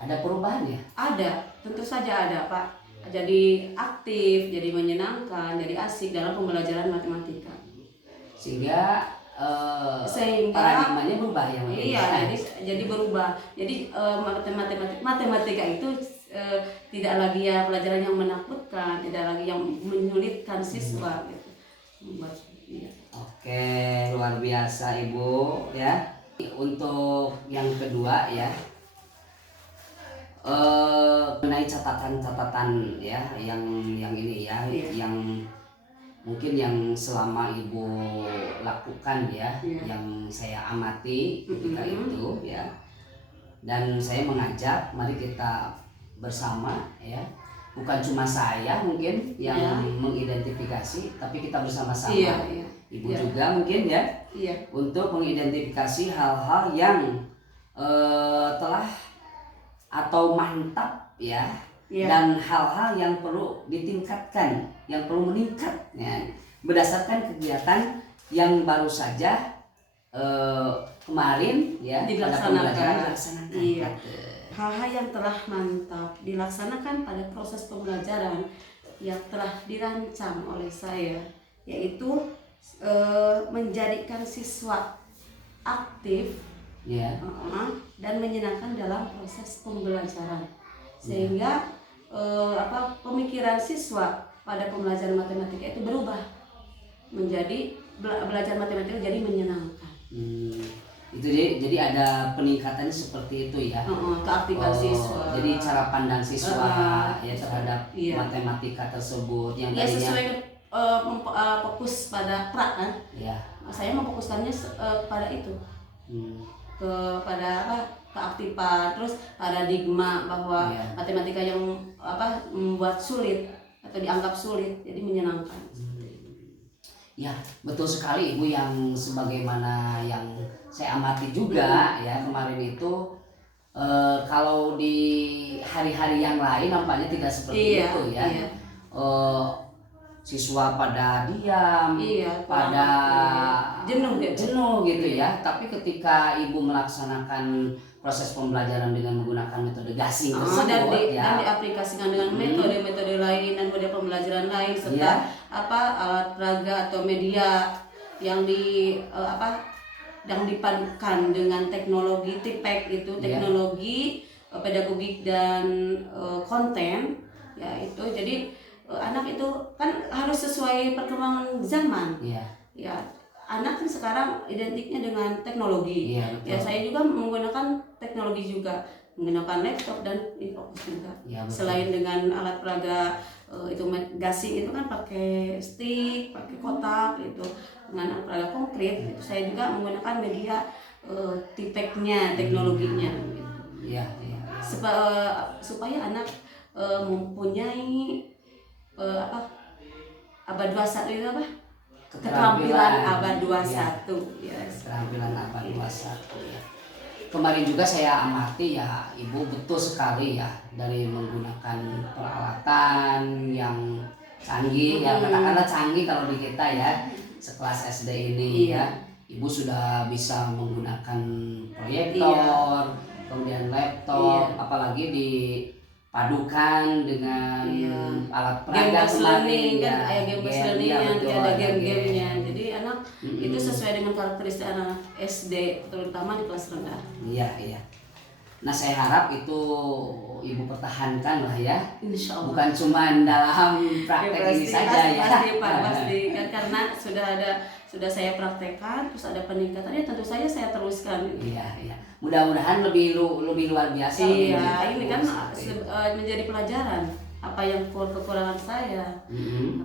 Ada perubahan ya? Ada, tentu saja ada Pak. Jadi aktif, jadi menyenangkan, jadi asik dalam pembelajaran matematika. Sehingga paradigmanya berubah ya? Iya, jadi berubah. Jadi matematika itu tidak lagi ya pelajaran yang menakutkan, tidak lagi yang menyulitkan siswa gitu. Iya. Oke, luar biasa Ibu ya. Untuk yang kedua ya, mengenai catatan-catatan ya yang ini ya, yang mungkin yang selama Ibu lakukan ya, yang saya amati ketika itu ya, dan saya mengajak mari kita bersama ya bukan cuma saya mungkin yang Ya. mengidentifikasi, tapi kita bersama-sama. Iya. Ibu Iya. juga mungkin ya, Iya. untuk mengidentifikasi hal-hal yang telah atau mantap ya, Iya. dan hal-hal yang perlu ditingkatkan, yang perlu meningkat ya, berdasarkan kegiatan yang baru saja kemarin ya Dilaksanakan. Iya. Gitu. Hal-hal yang telah mantap dilaksanakan pada proses pembelajaran yang telah dirancang oleh saya, yaitu menjadikan siswa aktif Ya. dan menyenangkan dalam proses pembelajaran, sehingga pemikiran siswa pada pembelajaran matematika itu berubah menjadi belajar matematika jadi menyenangkan. Itu jadi ada peningkatannya seperti itu ya. Keaktifan siswa. Jadi cara pandang siswa ya terhadap Iya. matematika tersebut yang Ya tadinya sesuai fokus pada pra kan. ya. Saya memfokuskannya pada itu. Kepada keaktifan, terus paradigma bahwa Iya. matematika yang membuat sulit atau dianggap sulit jadi menyenangkan. Ya, betul sekali Ibu, yang sebagaimana yang saya amati juga ya kemarin itu, kalau di hari-hari yang lain nampaknya tidak seperti Iya, itu ya. iya. Siswa pada diam, Iya, pada jenuh gitu ya. Tapi ketika Ibu melaksanakan proses pembelajaran dengan menggunakan metode gasing tersebut dan ya, diaplikasikan dengan metode-metode lain dan model pembelajaran lain serta alat peraga atau media yang yang dipadukan dengan teknologi TIPEK itu teknologi pedagogik dan konten ya, itu jadi anak itu kan harus sesuai perkembangan zaman. Ya, anak kan sekarang identiknya dengan teknologi. Ya, saya juga menggunakan teknologi juga, menggunakan laptop dan e-fokus juga. Selain dengan alat peraga itu gasing itu kan pakai stick, pakai kotak itu, dengan alat peraga konkret. Itu saya juga menggunakan media TIPEK-nya, teknologinya. Supaya anak mempunyai abad 21 itu keterampilan abad 21 ya. Keterampilan abad 21 ya. Kemarin juga saya amati ya Ibu, betul sekali ya, dari menggunakan peralatan yang canggih ya, katakanlah canggih kalau di kita ya sekelas SD ini ya. Ibu sudah bisa menggunakan proyektor, kemudian laptop, apalagi dipadukan dengan alat peraga learning ya. Kan game learning ada game-gamenya. Jadi anak itu sesuai dengan karakteristik anak SD, terutama di kelas rendah. Iya. Nah, saya harap itu Ibu pertahankan lah ya. Insya Allah. Bukan cuma dalam praktek ini saja ya. Pasti kan, karena sudah saya praktekkan, terus ada peningkatannya, tentu saja saya teruskan. Iya. Mudah-mudahan lebih luar biasa. Iya, ini kan menjadi pelajaran apa yang kekurangan saya,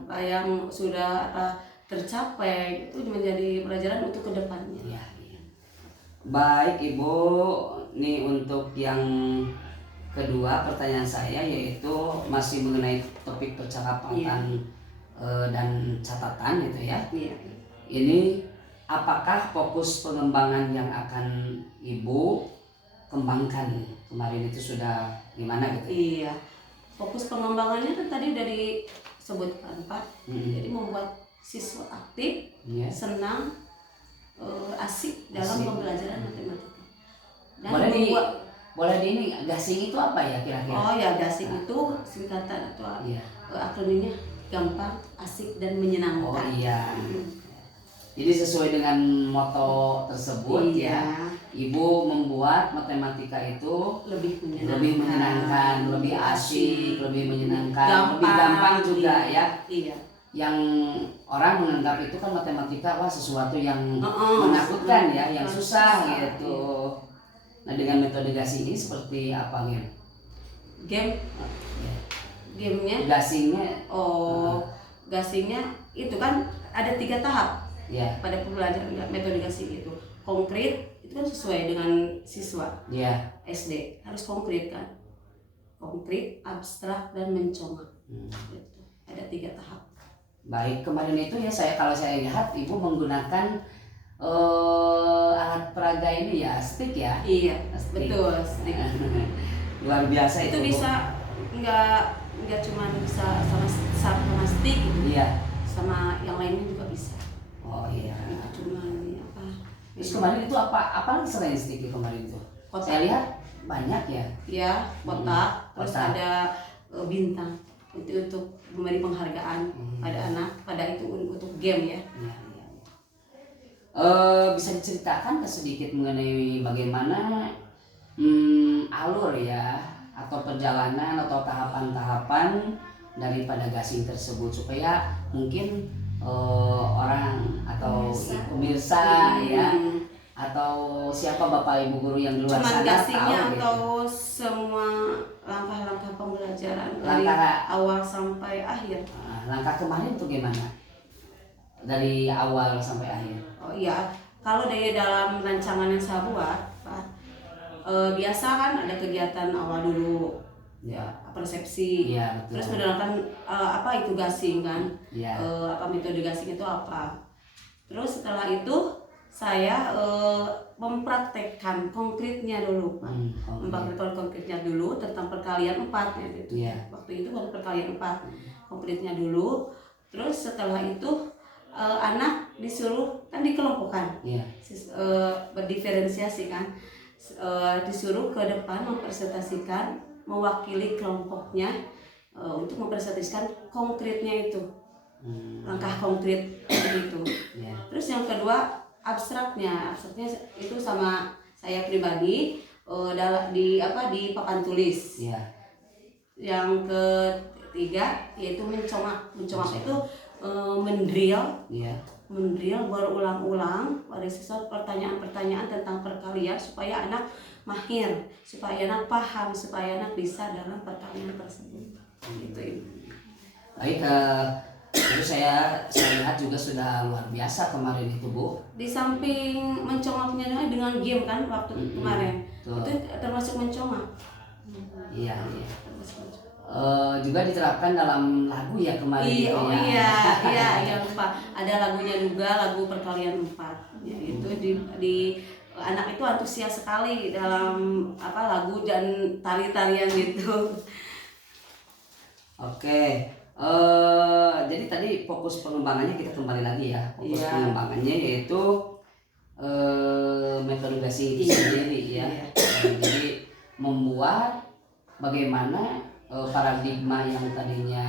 apa yang sudah tercapai itu menjadi pelajaran untuk kedepannya. Iya. Baik Ibu, nih untuk yang kedua pertanyaan saya yaitu masih mengenai topik percakapan dan catatan gitu ya. Iya. Ini apakah fokus pengembangan yang akan Ibu kembangkan kemarin itu sudah gimana gitu? Iya. Fokus pengembangannya kan tadi dari sebutkan Pak. Jadi membuat siswa aktif, senang, asik dalam pembelajaran matematika. Dan boleh di ini gasing itu apa ya kira-kira? Oh ya, gasing itu singkatan atau akronimnya gampang, asik dan menyenangkan. Oh iya. Jadi sesuai dengan moto tersebut ya, Ibu membuat matematika itu lebih menyenangkan, lebih asik, lebih menyenangkan, lebih gampang juga ya. Iya. Yang orang menganggap itu kan matematika wah sesuatu yang menakutkan ya, yang susah gitu. Nah, dengan metode gasing ini seperti apa Gamenya? Gasingnya? Gasingnya itu kan ada 3 tahap pada pembelajaran metode gasing itu. Konkret itu kan sesuai dengan siswa SD, harus konkret kan. konkret, abstrak, dan mencoba. Gitu. Ada 3 tahap. Baik, kemarin itu ya kalau saya lihat Ibu menggunakan alat peraga ini ya, stick ya. Iya, Stick. betul. Stick. Luar biasa Itu Bu. bisa nggak cuma bisa sama stick gitu. Iya. Sama yang lainnya juga bisa. Oh iya. Itu cuma apa? Terus kemarin itu apa lagi selain stick kemarin itu? Kotak. Saya lihat banyak ya. Ya, kotak. Terus Kotak. ada bintang. Itu untuk memberi penghargaan pada anak. Pada itu untuk game ya. Iya. Bisa diceritakan sedikit mengenai bagaimana alur ya atau perjalanan atau tahapan-tahapan daripada gasing tersebut supaya mungkin orang atau pemirsa ya atau siapa bapak ibu guru yang di luar Cuma sana gasingnya tahu atau gitu. semua langkah-langkah pembelajaran dari Langkah- awal sampai akhir. Langkah kemarin tuh gimana dari awal sampai akhir? Oh iya, kalau dari dalam rancangan yang saya buat, Pak, biasa kan ada kegiatan awal dulu, Ya. persepsi, Iya, betul. terus menerangkan apa itu gasing kan, Iya. apa metode gasing itu apa. Terus setelah itu saya mempraktekkan konkretnya dulu, Pak. Mempraktekkan konkretnya dulu tentang perkalian 4 ya, gitu. Iya. Waktu itu kan perkalian 4 konkretnya dulu. Terus setelah itu anak disuruh kan dikelompokkan, Iya. berdiferensiasi kan, disuruh ke depan mempresentasikan mewakili kelompoknya untuk mempresentasikan konkretnya itu, langkah konkret itu. Iya. Terus yang kedua abstraknya itu sama saya pribadi di papan tulis. Iya. Yang ketiga yaitu mencomak itu mendrill Iya. berulang-ulang pada siswa pertanyaan-pertanyaan tentang perkalian supaya anak mahir, supaya anak paham, supaya anak bisa dalam perkalian tersebut. Itu. Baik, itu saya lihat juga sudah luar biasa kemarin itu Bu. Di samping mencomaknya dengan game kan waktu kemarin, Betul. itu termasuk mencomak. Iya, iya. Termasuk mencomak. Juga diterapkan dalam lagu ya kemarin Iya, itu oh ya. iya lupa. Ada lagunya juga, lagu perkalian 4. Ya, itu di anak itu antusias sekali dalam lagu dan tari-tarian gitu. Oke. Jadi tadi fokus pengembangannya kita kembali lagi ya. Fokus Iya. pengembangannya yaitu metode gasing itu sendiri ya. Jadi membuat bagaimana paradigma yang tadinya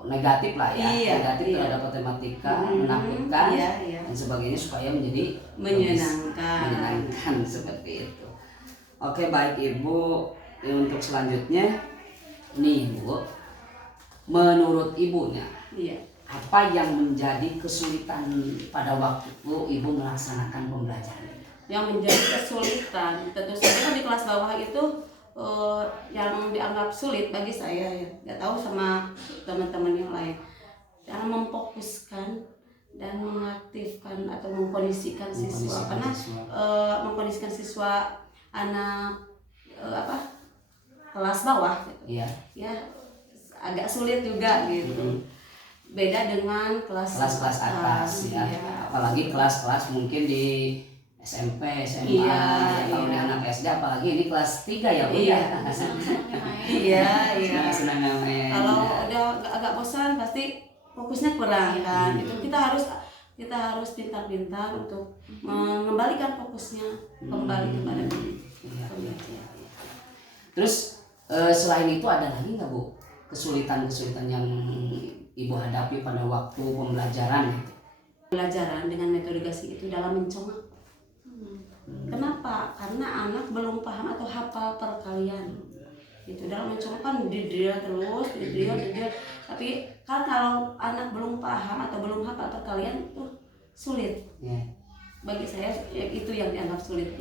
negatif lah ya, Iya, negatif iya. terhadap matematika, menakutkan Iya. dan sebagainya supaya menjadi Menyenangkan. seperti itu. Oke, baik Ibu. Untuk selanjutnya nih Bu, menurut Ibunya Iya. apa yang menjadi kesulitan pada waktu Ibu melaksanakan pembelajaran? Yang menjadi kesulitan tentu saja kan di kelas bawah itu yang dianggap sulit bagi saya ya, nggak tahu sama teman-teman yang lain, dalam memfokuskan dan mengaktifkan atau mengkondisikan siswa karena mengkondisikan siswa anak kelas bawah gitu. Iya. Ya agak sulit juga gitu. Beda dengan Kelas-kelas atas ya. Ya. Apalagi kelas-kelas mungkin di SMP, SMA, Iya, ya, kalau iya. di anak SD apalagi ini kelas 3 ya Bu Iya. ya. Iya. Senang main. Kalau udah agak bosan pasti fokusnya kurang kan. Itu kita harus pintar-pintar untuk mengembalikan fokusnya kembali kepada pembelajaran. Terus selain itu ada lagi nggak Bu kesulitan-kesulitan yang Ibu hadapi pada waktu pembelajaran gitu? Pembelajaran dengan metode gasing itu dalam mencomak. Kenapa? Karena anak belum paham atau hafal perkalian. Itu dalam mencomak kan di-drill terus, di-drill. Tapi kan kalau anak belum paham atau belum hafal perkalian itu sulit. Ya. Bagi saya itu yang dianggap sulit.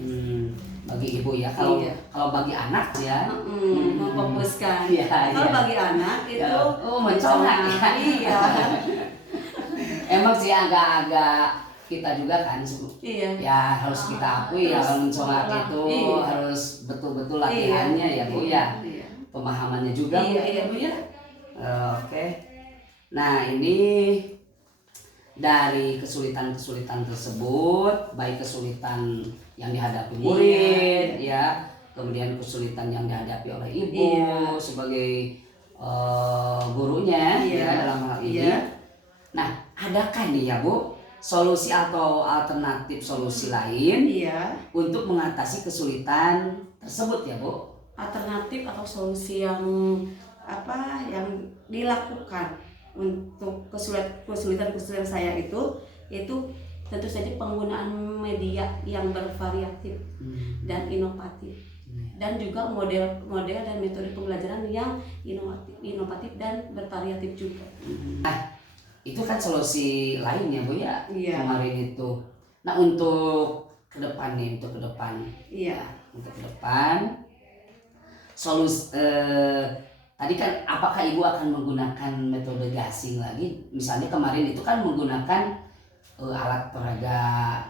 Bagi Ibu ya, kalau Iya. kalau bagi anak ya Memfokuskan. Iya, Kalau iya. bagi anak itu mencomak ya. Iya. Emang sih agak-agak kita juga kan Iya. ya harus kita akui ya, Terus kalau mencoret ulang. itu Iya. harus betul-betul latihannya ya Bu ya, Iya. pemahamannya juga Iya, mungkin iya. ya Bu ya. Oke, nah ini dari kesulitan-kesulitan tersebut, baik kesulitan yang dihadapi murid ya, kemudian kesulitan yang dihadapi oleh ibu Iya. sebagai gurunya Iya. ya dalam hal ini. Iya. Nah, adakah nih ya Bu solusi atau alternatif solusi lain Iya. untuk mengatasi kesulitan tersebut ya Bu? Alternatif atau solusi yang yang dilakukan untuk kesulitan saya itu tentu saja penggunaan media yang bervariatif dan inovatif, dan juga model dan metode pembelajaran yang inovatif dan bervariatif juga. Itu kan solusi lain ya Bu ya, Iya. kemarin itu. Nah, untuk ke depan Iya. untuk ke depan solusi tadi kan apakah Ibu akan menggunakan metode gasing lagi? Misalnya kemarin itu kan menggunakan alat peraga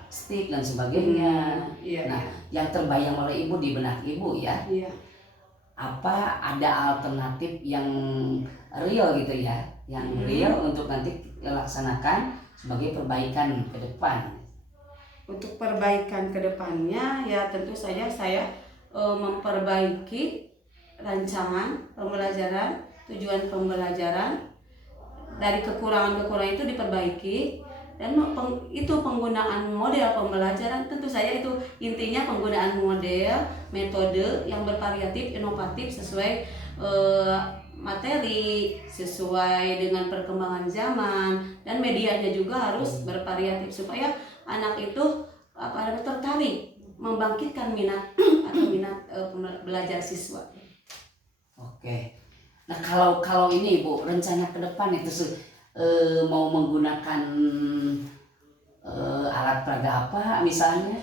stick dan sebagainya. Iya. Nah, yang terbayang oleh Ibu di benak Ibu ya, Iya. apa ada alternatif yang real gitu ya, yang real untuk nanti dilaksanakan sebagai perbaikan ke depan? Untuk perbaikan ke depannya ya tentu saja saya memperbaiki rancangan pembelajaran, tujuan pembelajaran, dari kekurangan-kekurangan itu diperbaiki, dan itu penggunaan model pembelajaran tentu saja itu intinya penggunaan model, metode yang bervariatif, inovatif sesuai materi, sesuai dengan perkembangan zaman, dan medianya juga harus bervariatif supaya anak itu tertarik, membangkitkan minat atau minat belajar siswa. Oke. Nah, kalau ini Bu, rencana ke depan itu mau menggunakan alat peraga apa misalnya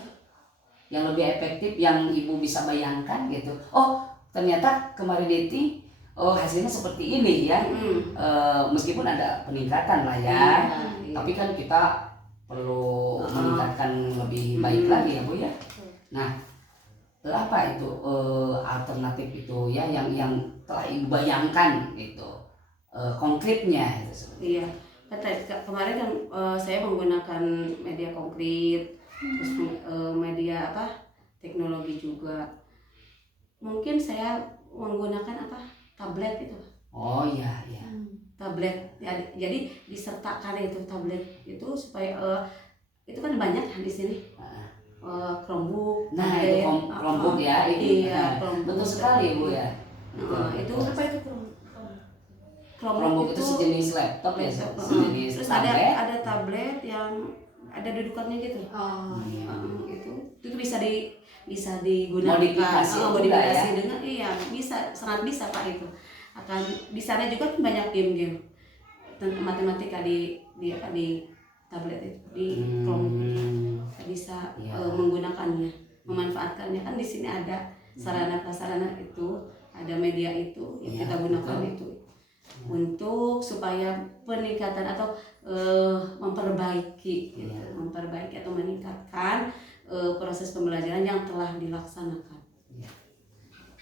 yang lebih efektif yang Ibu bisa bayangkan gitu. Oh, ternyata kemarin itu hasilnya seperti ini ya. Meskipun ada peningkatan lah ya. Iya. Tapi kan kita perlu meningkatkan lebih baik lagi ya Bu ya. Nah, apa itu alternatif itu ya yang telah Ibu bayangkan itu konkretnya gitu. Iya, kemarin kan saya menggunakan media konkret, terus media teknologi juga. Mungkin saya menggunakan tablet itu. Oh iya. Tablet ya, jadi disertakan itu tablet itu supaya itu kan banyak di sini. Chromebook. Nah, itu Chromebook ya ini. Iya, Chromebook. Betul sekali Bu ya. Itu Apa itu Chromebook itu sejenis laptop ya, sejenis terus tablet. ada tablet yang ada dudukannya gitu. Itu bisa digunakan. Modifikasi ya? Dengan bisa, sangat bisa Pak itu. Akan di sana juga kan banyak game-game tentang matematika di tablet itu, di Chromebook. Bisa menggunakannya, memanfaatkannya, kan di sini ada sarana prasarana itu, ada media itu yang kita gunakan itu untuk supaya peningkatan atau memperbaiki atau meningkatkan proses pembelajaran yang telah dilaksanakan.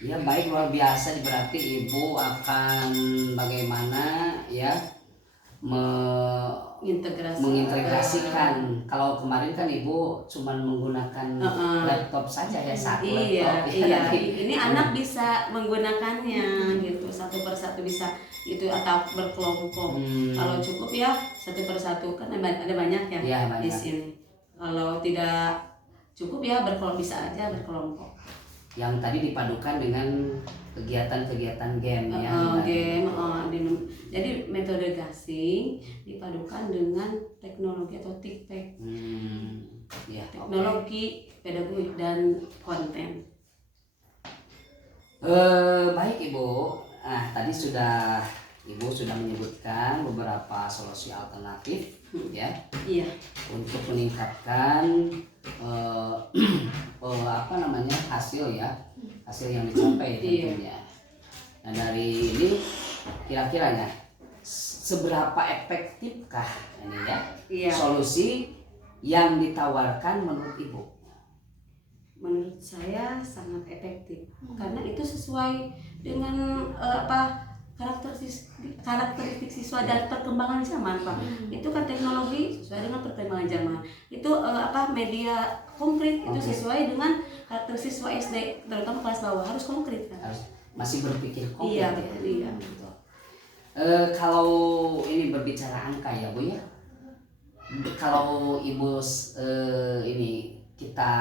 Ya baik, luar biasa. Berarti Ibu akan bagaimana ya mengintegrasikan. Kalau kemarin kan Ibu cuma menggunakan laptop saja ya, satu laptop. Iya. Ini anak bisa menggunakannya gitu, satu persatu bisa itu atau berkelompok. Kalau cukup ya satu persatu, kan ada banyak ya banyak di sini. Kalau tidak cukup ya bisa aja berkelompok. Yang tadi dipadukan dengan kegiatan-kegiatan game Jadi metode gasing dipadukan dengan teknologi atau TIKTEK. Teknologi, pedagogik dan konten. Baik Ibu. Nah, tadi Ibu sudah menyebutkan beberapa solusi alternatif ya. Iya. Untuk meningkatkan hasil yang dicapai tentunya. Nah, dari ini kira-kiranya seberapa efektifkah ini ya solusi yang ditawarkan menurut Ibu? Menurut saya sangat efektif karena itu sesuai dengan karakteristik siswa dan perkembangan zaman, Pak. Itu kan teknologi sesuai dengan perkembangan zaman. Itu media konkret itu sesuai dengan karakteristik siswa SD, terutama kelas bawah harus konkret kan. Harus masih berpikir konkret. Iya, ya? iya. Gitu. Kalau ini berbicara angka ya Bu ya. Kalau Ibu ini kita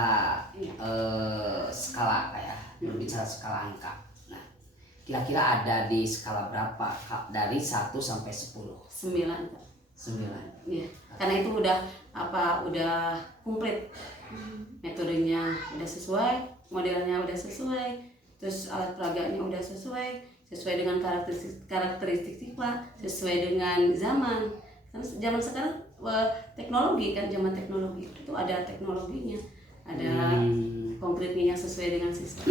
skala ya, berbicara skala angka. Kira-kira ada di skala berapa Kak? Dari 1 sampai 10? 9, Kak. 9. Iya. Karena itu udah komplit. Metodenya udah sesuai, modelnya udah sesuai, terus alat peraganya udah sesuai dengan karakteristik siswa, sesuai dengan zaman. Karena zaman sekarang teknologi kan, zaman teknologi itu ada teknologinya, ada konkretnya yang sesuai dengan siswa.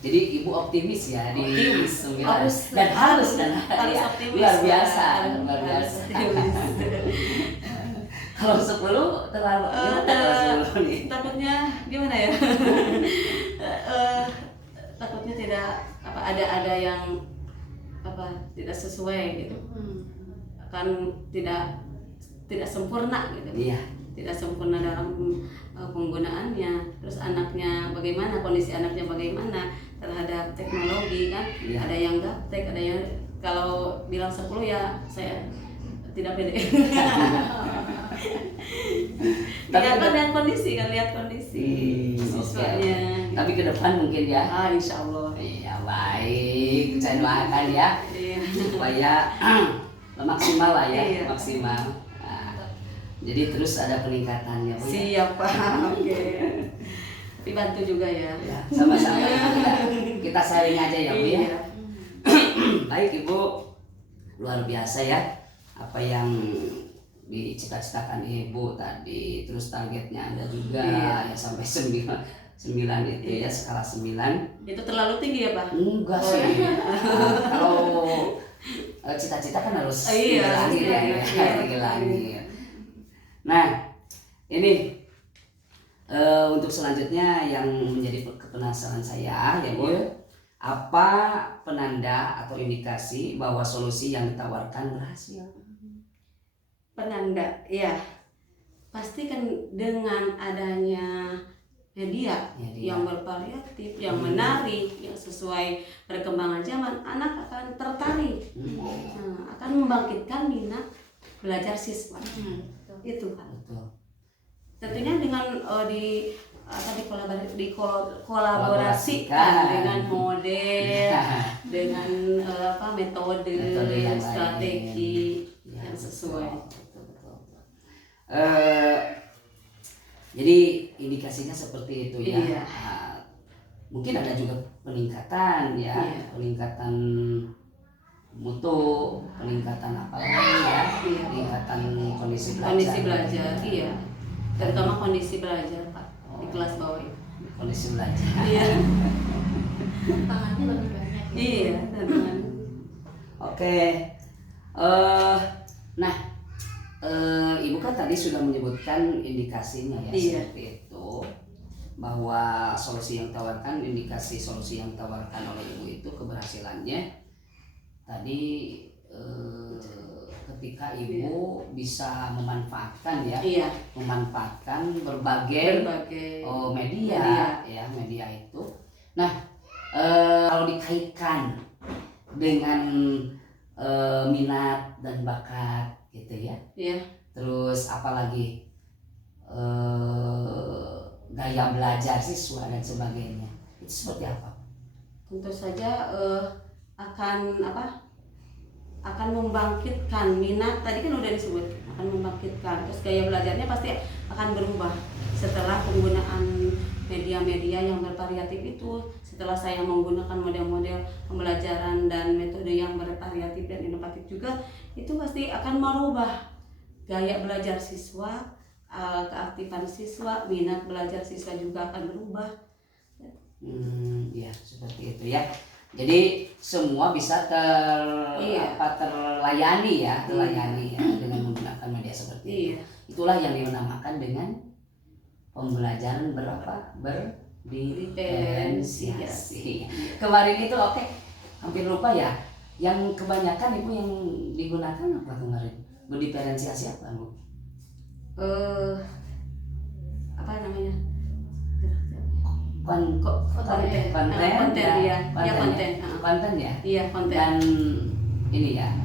Jadi Ibu optimis ya di 9 dan harus optimis. Luar biasa. Kalau 10 terlalu gimana? 10 nih? Takutnya gimana ya? Takutnya tidak ada yang tidak sesuai gitu. Kan tidak sempurna gitu. Iya. Tidak sempurna dalam penggunaannya. Terus anaknya bagaimana, kondisi anaknya bagaimana terhadap teknologi kan. Iya. Ada yang gaptek, ada yang kalau bilang 10 ya saya tidak pede. Lihat kondisi siswanya. Tapi ke depan mungkin ya. Insya Allah. Iya, baik. Saya doakan ya. Supaya maksimal lah ya. Iya. Maksimal. Jadi terus ada peningkatannya Bu. Siap, Pak. Oke. Tapi bantu juga ya. Sama-sama ya. Kita sharing aja ya Bu ya. Baik Ibu, luar biasa ya apa yang dicita-citakan Ibu tadi. Terus targetnya ada juga ya sampai 9 itu ya, skala 9. Itu terlalu tinggi ya, Pak? Enggak sih. Kalau cita-cita kan harus tinggi langit. Nah, ini untuk selanjutnya yang menjadi penasaran saya ya Bu, apa penanda atau indikasi bahwa solusi yang ditawarkan berhasil? Penanda, ya pasti kan dengan adanya media yang bervariatif, yang menarik, yang sesuai perkembangan zaman, anak akan tertarik, akan membangkitkan minat belajar siswa. Itu kan. Betul. Tentunya dengan dikolaborasikan dengan model, dengan metode yang strategi lain. yang sesuai. Betul. Jadi indikasinya seperti itu ya. Iya. Mungkin ada juga peningkatan ya, peningkatan mutu, peningkatan apa lagi ya, peningkatan kondisi belajar. Iya. Terutama kondisi belajar, Pak, di kelas bawah itu. Kondisi belajar. Iya. Tantangannya lebih banyak. Iya, tantangan. Oke. Nah, Ibu kan tadi sudah menyebutkan indikasinya ya, seperti itu, bahwa solusi yang ditawarkan, indikasi solusi yang ditawarkan oleh Ibu itu keberhasilannya tadi ketika Ibu bisa memanfaatkan ya, memanfaatkan berbagai media itu. Nah, kalau dikaitkan dengan minat dan bakat gitu ya. Iya. Terus apalagi gaya belajar siswa dan sebagainya. Itu seperti apa? Tentu saja akan membangkitkan minat, tadi kan udah disebut akan membangkitkan, terus gaya belajarnya pasti akan berubah setelah penggunaan media-media yang bervariatif itu. Setelah saya menggunakan model-model pembelajaran dan metode yang bervariatif dan inovatif juga, itu pasti akan merubah gaya belajar siswa, keaktifan siswa, minat belajar siswa juga akan berubah. Ya seperti itu ya. Jadi semua bisa terlayani ya, dengan menggunakan media seperti itu. Itulah yang dinamakan dengan pembelajaran berdiferensiasi. Kemarin itu oke, hampir lupa ya. Yang kebanyakan Ibu yang digunakan apa kemarin? Berdiferensiasi apa, Bu? Apa namanya? Konten ya. Iya, konten. Dan ini ya,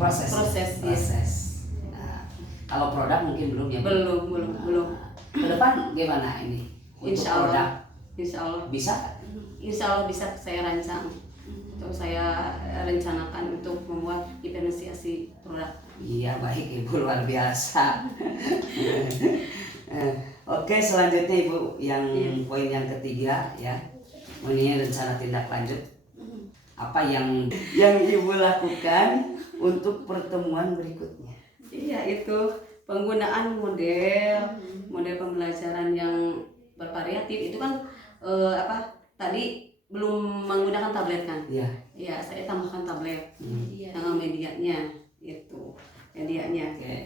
proses. Iya. Nah, kalau produk mungkin belum ya, Bu? Belum. Ke depan gimana ini? Untuk Insya Allah. produk Insya Allah. bisa? Insya Allah bisa saya rancang. Untuk saya rencanakan untuk membuat diferensiasi produk. Iya, baik Ibu, luar biasa. Oke, selanjutnya Ibu yang poin yang ketiga ya, ini rencana tindak lanjut. Apa yang Ibu lakukan untuk pertemuan berikutnya? Iya, itu penggunaan model pembelajaran yang bervariatif. Itu kan tadi belum menggunakan tablet kan? Iya. Iya, saya tambahkan tablet Iya. dengan medianya itu medianya. Oke.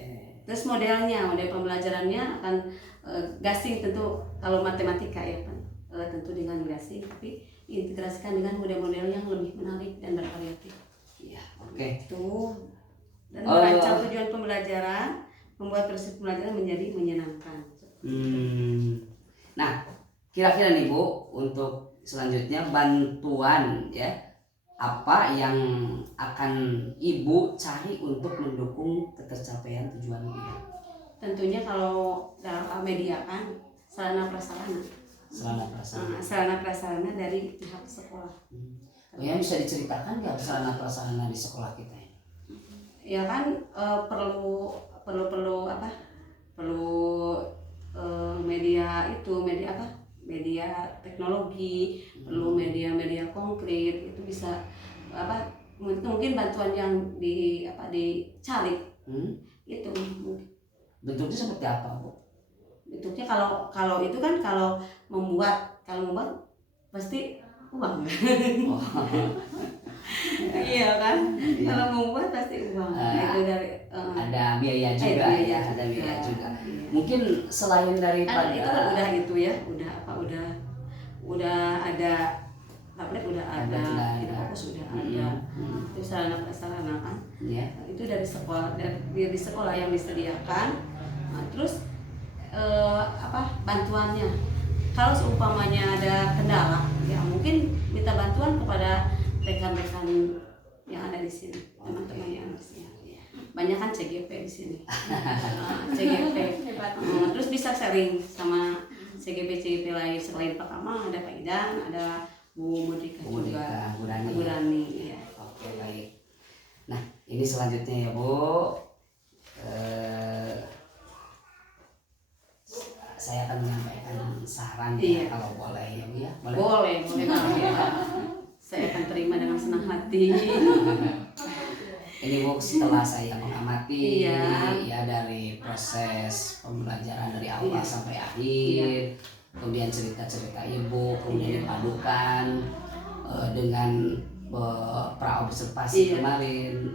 Terus model pembelajarannya akan gasing, tentu kalau matematika ya kan tentu dengan gasing, tapi integrasikan dengan model-model yang lebih menarik dan bervariatif. Iya, oke. Itu dan merancang tujuan pembelajaran, membuat proses pembelajaran menjadi menyenangkan. Nah, kira-kira nih Bu, untuk selanjutnya bantuan ya, apa yang akan Ibu cari untuk mendukung ketercapaian tujuan Ibu? Tentunya kalau dalam media kan sarana prasarana dari pihak sekolah. Oh ya, bisa diceritakan nggak sarana prasarana di sekolah kita ini? Ya kan perlu media media teknologi, perlu media konkret. Itu bisa mungkin bantuan yang dicari itu Bentuknya seperti apa, Bu? bentuknya kalau itu kan kalau membuat pasti uang. Oh. Iya kan? Iya. Kalau membuat pasti uang. Itu dari ada biaya juga ya, ada biaya juga. Mungkin selain daripada itu kan udah ada tablet, udah ada fokus, udah ada itu sarana prasarana kan. Ya. Itu dari sekolah yang disediakan. Nah, terus bantuannya kalau seumpamanya ada kendala ya mungkin minta bantuan kepada rekan-rekan yang ada di sini, teman-teman yang ada di sini. Banyak kan CGP di sini. CGP. Terus bisa sharing sama CGP lain selain Pak Kamal, ada Pak Idan, ada Bu Mudrika juga, Bu Rani. Ya. Oke, baik. Nah, ini selanjutnya ya, Bu. Saya akan menyampaikan saran ya, kalau boleh ya, Bu ya. Boleh Pak. Saya akan terima dengan senang hati. Ini Bu, setelah saya mengamati Iya. dari proses pembelajaran dari awal sampai akhir, kemudian cerita-cerita Ibu, kemudian dipadukan dengan praobservasi kemarin,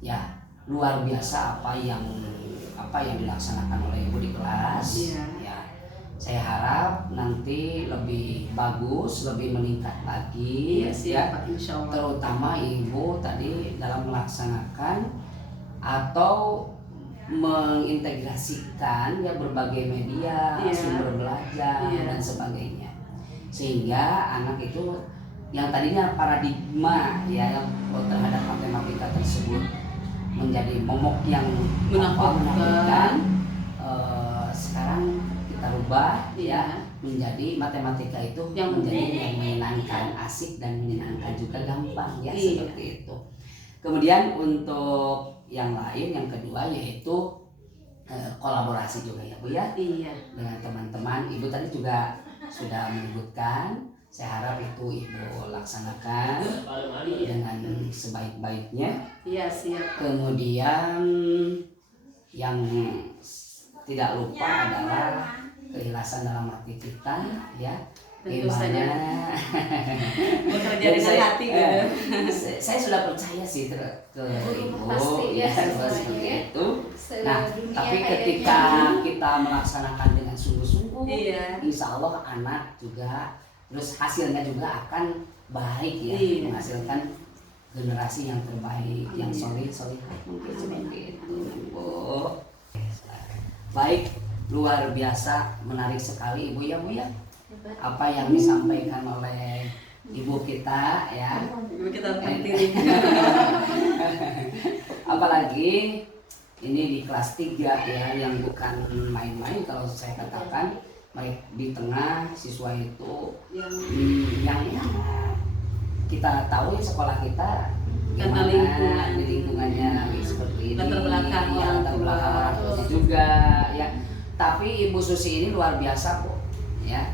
ya luar biasa apa yang dilaksanakan oleh Ibu di kelas. Ya, saya harap nanti lebih bagus, lebih meningkat lagi. Siap, Insya Allah. Terutama Ibu tadi dalam melaksanakan atau mengintegrasikan ya berbagai media, sumber belajar dan sebagainya, sehingga anak itu yang tadinya paradigma ya terhadap matematika tersebut menjadi momok yang menakutkan, sekarang kita rubah menjadi matematika itu yang menyenangkan, asik dan menyenangkan juga, gampang ya, seperti itu. Kemudian untuk yang lain, yang kedua yaitu kolaborasi juga ya Bu ya, dengan teman-teman. Ibu tadi juga sudah menyebutkan, saya harap itu Ibu laksanakan dengan sebaik-baiknya. Iya, siap. Kemudian yang tidak lupa adalah keikhlasan dalam hati kita ya, Tentu saja. Gimana? Bekerja Dan dengan hati gitu. Saya sudah percaya sih ke ibu Pasti ya, bahwa semuanya seperti ya. itu. Nah, Sedunia tapi kayaknya. ketika kita melaksanakan dengan sungguh-sungguh, Iya. insya Allah anak juga, terus hasilnya juga akan baik ya, Iya. menghasilkan generasi yang terbaik, yang Amin. solid mungkin seperti itu, Bu. Baik, luar biasa, menarik sekali Ibu ya, Bu ya. Hebat. Apa yang disampaikan oleh ibu kita ya. Ibu kita penting. Apalagi ini di kelas 3 ya, yang bukan main-main kalau saya katakan. Baik, di tengah siswa itu yang kita tahu ya sekolah kita Karena gimana di lingkungannya seperti ini, latar belakang ya, orang latar tua. belakang orang tuanya juga ya. Tapi Ibu Susi ini luar biasa, Bu ya,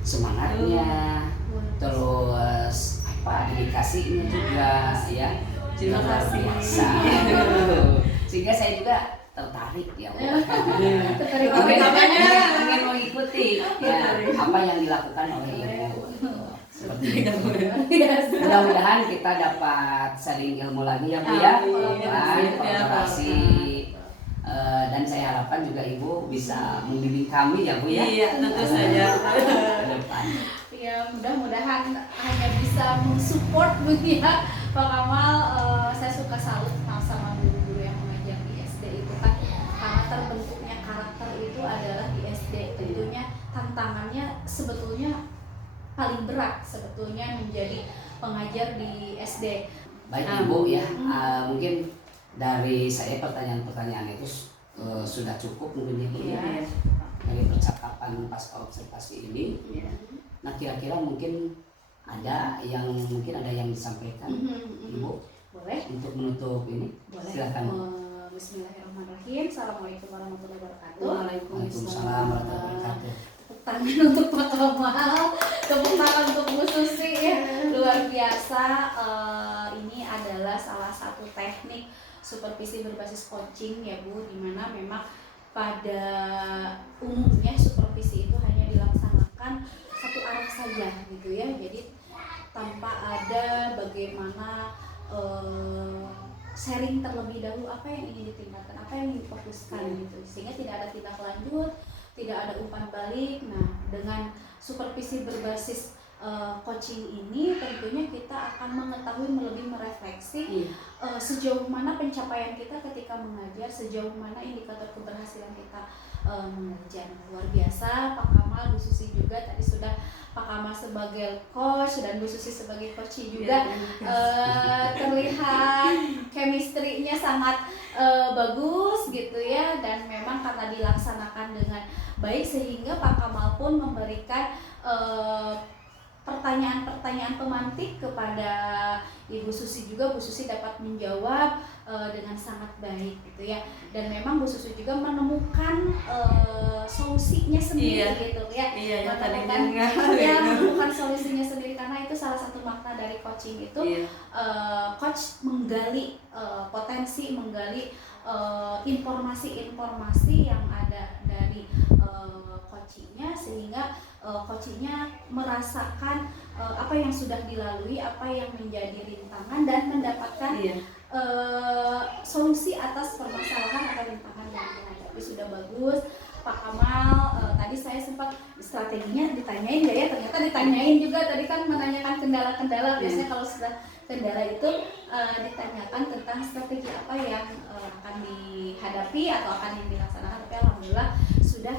semangatnya, terus apa, dedikasinya juga ya, Terima luar kasih. biasa. Sehingga saya juga tertarik ya, Bu. Tertarik Ingin mengikuti ya, apa yang dilakukan oleh Ibu. Seperti itu. Mudah-mudahan kita dapat sharing ilmu lagi ya, Bu ya. Amin. Kolaborasi. Dan saya harapkan juga Ibu bisa membimbing kami ya, Bu ya. Iya, tentu saja. Ke depan. Ya mudah-mudahan hanya bisa mensupport Bu ya Pak Kamal. Saya suka salut sama guru-guru yang mengajar di SD itu kan, karena terbentuknya karakter itu adalah di SD. Tentunya tantangannya sebetulnya paling berat sebetulnya menjadi pengajar di SD. Baik Ibu ya, mungkin dari saya pertanyaan-pertanyaan itu sudah cukup mungkin ya, Bu ya. Iya. Dari percakapan pasca observasi ini. Nah, kira-kira mungkin ada yang disampaikan Ibu Boleh? untuk menutup ini. Boleh. Silakan. Bismillahirrahmanirrahim. Assalamualaikum warahmatullahi wabarakatuh. Waalaikumsalam warahmatullahi wabarakatuh. Tepuk tangan untuk Pak Kamal, tepuk tangan untuk Bu Susi ya. Luar biasa. Ini adalah salah satu teknik supervisi berbasis coaching ya Bu, dimana memang pada umumnya supervisi itu hanya dilaksanakan satu arah saja gitu ya. Jadi tanpa ada bagaimana sharing terlebih dahulu apa yang ingin ditingkatkan, apa yang ingin difokuskan gitu, sehingga tidak ada tindak lanjut, tidak ada umpan balik. Nah, dengan supervisi berbasis coaching ini tentunya kita akan mengetahui, lebih merefleksi sejauh mana pencapaian kita ketika mengajar, sejauh mana indikator keberhasilan kita mengajar. Luar biasa Pak Kamal, Bu Susi juga tadi sudah Pak Kamal sebagai coach dan Bu Susi sebagai coach juga terlihat chemistry-nya sangat bagus gitu ya, dan memang karena dilaksanakan dengan baik sehingga Pak Kamal pun memberikan pertanyaan-pertanyaan pemantik kepada Ibu Susi juga. Bu Susi dapat menjawab dengan sangat baik gitu ya, dan memang Bu Susi juga menemukan solusinya sendiri gitu ya. Iya, yang tadi menemukan solusinya sendiri, karena itu salah satu makna dari coaching itu. Coach menggali potensi, menggali informasi-informasi yang ada dari coachingnya, sehingga coachingnya merasakan apa yang sudah dilalui, apa yang menjadi rintangan, dan mendapatkan solusi atas permasalahan atau rintangan yang dihadapi. Sudah bagus Pak Kamal. Tadi saya sempat strateginya ditanyain nggak ya, ternyata ditanyain juga. Tadi kan menanyakan kendala-kendala. Biasanya kalau sudah kendala itu ditanyakan tentang strategi apa yang akan dihadapi atau akan dilaksanakan, tapi alhamdulillah sudah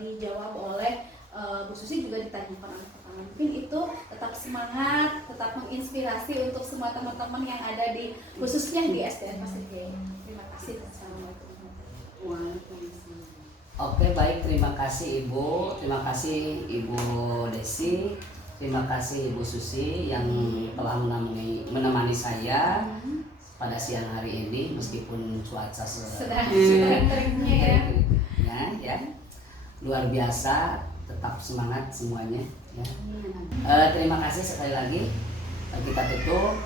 dijawab oleh Bu Susi. Juga ditanyakan oleh pertanyaan. Mungkin itu tetap semangat, tetap menginspirasi untuk semua teman-teman yang ada di, khususnya di SDN Pasir Jaya. Terima kasih. Assalamualaikum. Oke, baik, terima kasih Ibu, terima kasih Ibu Desi, terima kasih Ibu Susi yang telah menemani saya pada siang hari ini, meskipun cuaca sedang terik-teriknya ya. Luar biasa, tetap semangat semuanya ya. Terima kasih sekali lagi. Kita tutup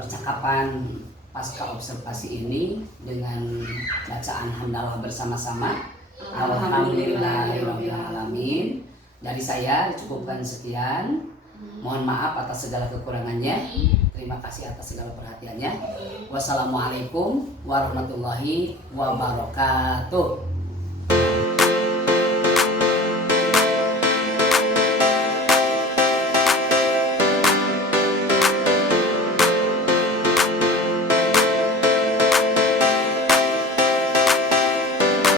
percakapan pasca observasi ini dengan bacaan hamdalah bersama-sama. Alhamdulillahirobbilalamin. Dari saya cukupkan sekian. Mohon maaf atas segala kekurangannya. Terima kasih atas segala perhatiannya. Wassalamualaikum warahmatullahi wabarakatuh.